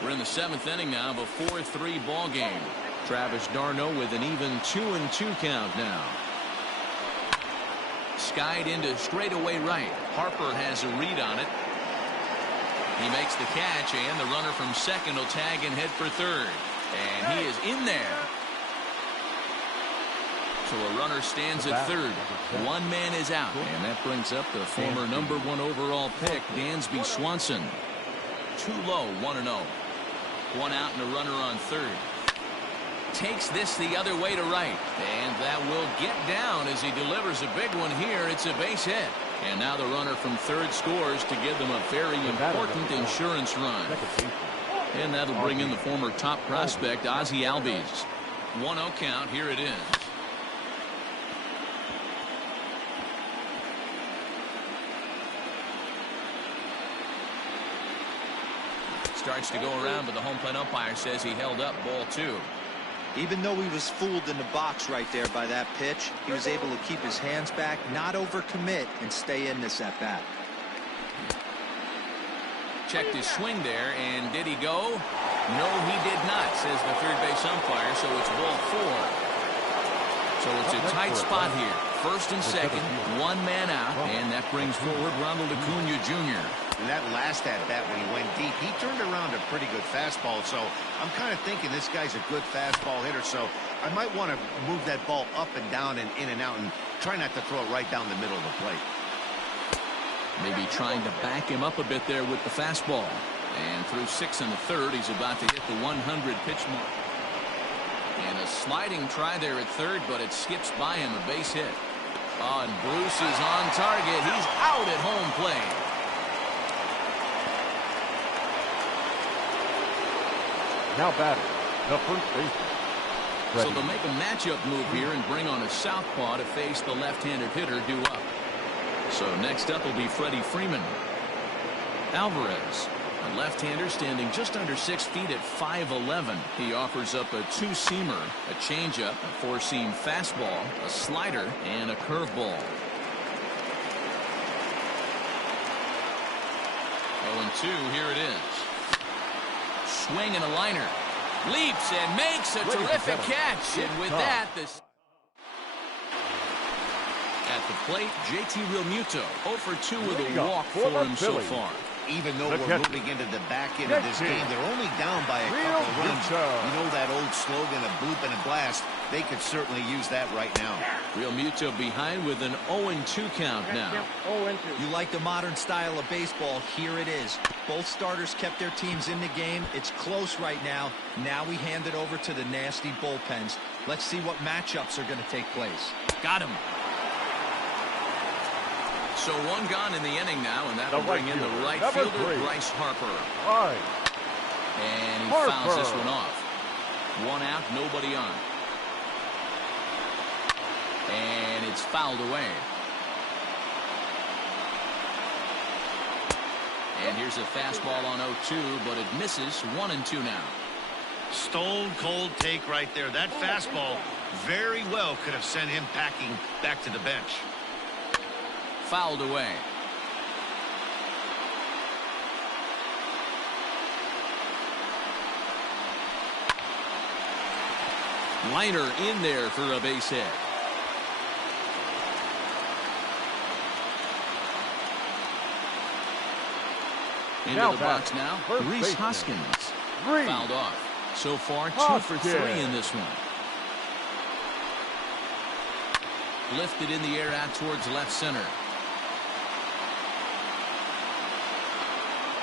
We're in the 7th inning now of a 4-3 ball game. Travis d'Arnaud with an even 2-2 count now. Skied into straightaway right. Harper has a read on it. He makes the catch, and the runner from second will tag and head for third. And he is in there. So a runner stands at third. One man is out. And that brings up the former #1 overall pick, Dansby Swanson. Too low, 1-0. One out and a runner on third. Takes this the other way to right. And that will get down as he delivers a big one here. It's a base hit. And now the runner from third scores to give them a very important insurance run. And that'll bring in the former top prospect, Ozzie Albies. 1-0 count. Here it is. Starts to go around, but the home plate umpire says he held up ball 2. Even though he was fooled in the box right there by that pitch, he was able to keep his hands back, not overcommit, and stay in this at bat. Checked his swing there, and did he go? No, he did not, says the third base umpire, so it's ball 4. So it's a tight spot here. First and second, one man out, and that brings forward Ronald Acuna Jr. And that last at-bat when he went deep, he turned around a pretty good fastball. So I'm kind of thinking this guy's a good fastball hitter. So I might want to move that ball up and down and in and out and try not to throw it right down the middle of the plate. Maybe trying to back him up a bit there with the fastball. And through 6 1/3, he's about to hit the 100 pitch mark. And a sliding try there at third, but it skips by him, a base hit. Oh, and Bruce is on target. He's out at home plate. Now batting, the first baseman. So they'll make a matchup move here and bring on a southpaw to face the left-handed hitter due up. So next up will be Freddie Freeman. Alvarez, a left-hander standing just under 6 feet at 5'11". He offers up a two-seamer, a changeup, a four-seam fastball, a slider, and a curveball. 0-2, here it is. Swing and a liner. Leaps and makes a terrific catch. And with that, this at the plate, JT Realmuto 0 for 2 with a walk for him so far. Even though we're moving into the back end of this game, they're only down by a couple of runs. You know that old slogan, a bloop and a blast. They could certainly use that right now. Realmuto behind with an 0-2 count now. You like the modern style of baseball, here it is. Both starters kept their teams in the game. It's close right now. Now we hand it over to the nasty bullpens. Let's see what matchups are going to take place. Got him. So one gone in the inning now, and that'll bring in the right fielder, Bryce Harper. And he fouls this one off. One out, nobody on. And it's fouled away. And here's a fastball on 0-2, but it misses. 1-2 now. Stone cold take right there. That fastball very well could have sent him packing back to the bench. Fouled away. Liner in there for a base hit. Into the box now, Rhys Hoskins. Fouled off. So far, 2 for 3 in this one. Lifted in the air out towards left center.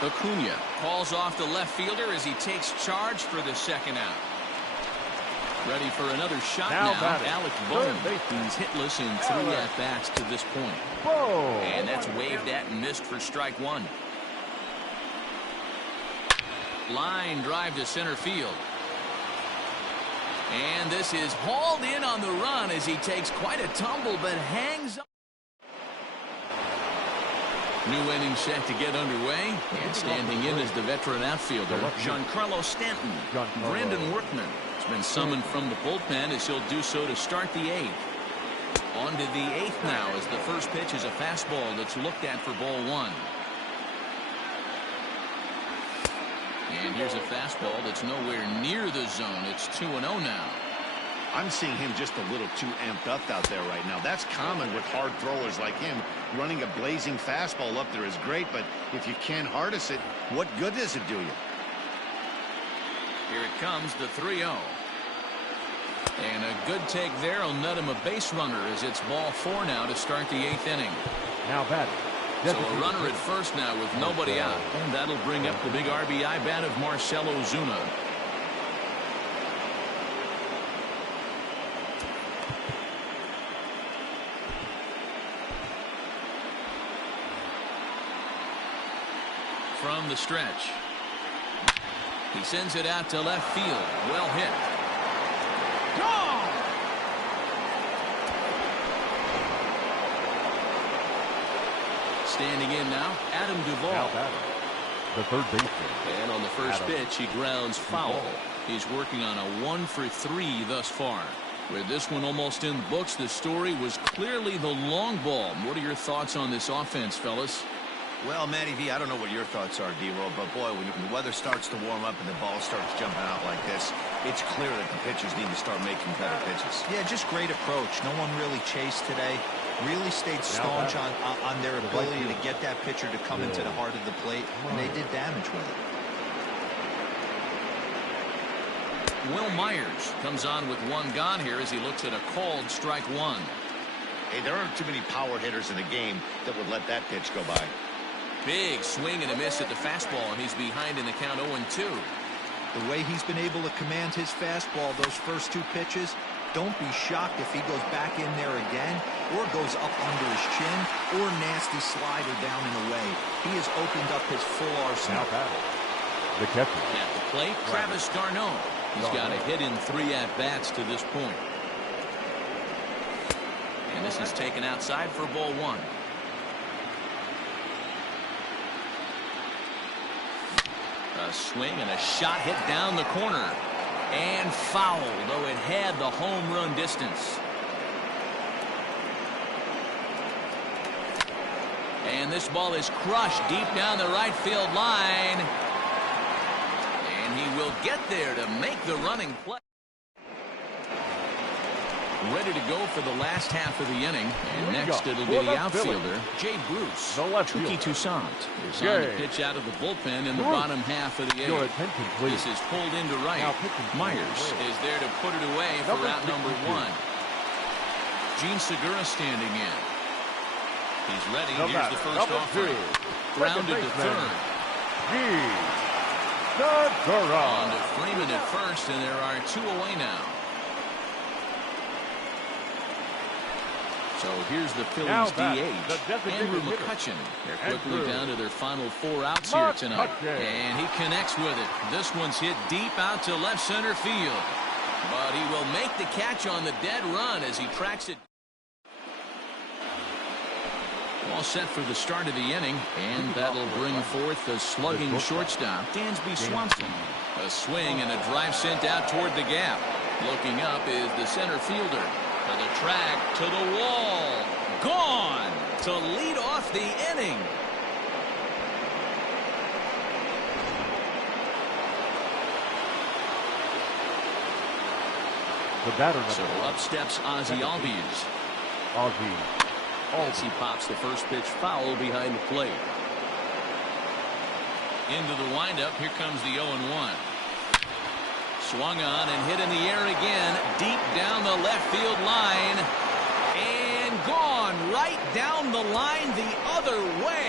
Acuna calls off the left fielder as he takes charge for the second out. Ready for another shot now. Alec Bohm. He's hitless in 3 at-bats to this point. And that's waved at and missed for strike 1. Line drive to center field. And this is hauled in on the run as he takes quite a tumble but hangs up. New inning set to get underway, and standing in is the veteran outfielder, Giancarlo Stanton. Brandon Workman has been summoned from the bullpen as he'll do so to start the 8th. On to the 8th now, as the first pitch is a fastball that's looked at for ball 1. And here's a fastball that's nowhere near the zone. It's 2-0 now. I'm seeing him just a little too amped up out there right now. That's common with hard throwers like him. Running a blazing fastball up there is great, but if you can't harness it, what good does it do you? Here it comes, the 3-0. And a good take there will net him a base runner, as it's ball 4 now to start the 8th inning. Now batting. So a runner at first now with nobody out. And that'll bring up the big RBI bat of Marcell Ozuna. From the stretch. He sends it out to left field. Well hit. Gone! Standing in now, Adam Duvall. Now batting. The third baseman. And on the first pitch, he grounds foul. He's working on a 1 for 3 thus far. With this one almost in the books, the story was clearly the long ball. What are your thoughts on this offense, fellas? Well, Matty V, I don't know what your thoughts are, D-Roll, but boy, when the weather starts to warm up and the ball starts jumping out like this, it's clear that the pitchers need to start making better pitches. Yeah, just great approach. No one really chased today. Really stayed staunch on their ability to get that pitcher to come into the heart of the plate, and they did damage with it. Will Myers comes on with 1 gone here as he looks at a called strike 1. Hey, there aren't too many power hitters in the game that would let that pitch go by. Big swing and a miss at the fastball, and he's behind in the count 0-2. The way he's been able to command his fastball those first 2 pitches, don't be shocked if he goes back in there again or goes up under his chin or nasty slider down and away. He has opened up his full arsenal. Now batting. The catcher. At the plate, Travis d'Arnaud. He's got a hit in 3 at-bats to this point. And this is taken outside for ball 1. A swing and a shot hit down the corner. And foul, though it had the home run distance. And this ball is crushed deep down the right field line. And he will get there to make the running play. Ready to go for the last half of the inning. And next it'll be the outfielder, Jay Bruce. Touki Toussaint is on to pitch out of the bullpen in the bottom half of the 8th. This is pulled into right. Myers is there to put it away for route number 1. Gene Segura standing in. He's ready. Here's the first offering. Grounded to third. On to Freeman at first, and there are 2 away now. So here's the Phillies DH, Andrew McCutchen. They're quickly down to their final 4 outs here tonight. And he connects with it. This one's hit deep out to left center field. But he will make the catch on the dead run as he tracks it. All set for the start of the inning, and that'll bring forth the slugging shortstop, Dansby Swanson. A swing and a drive sent out toward the gap. Looking up is the center fielder. To the track, to the wall. Gone to lead off the inning. So up steps Ozzie Albies. As he pops the first pitch foul behind the plate. Into the windup, here comes the 0-1. Swung on and hit in the air again, deep down the left field line. And gone right down the line the other way.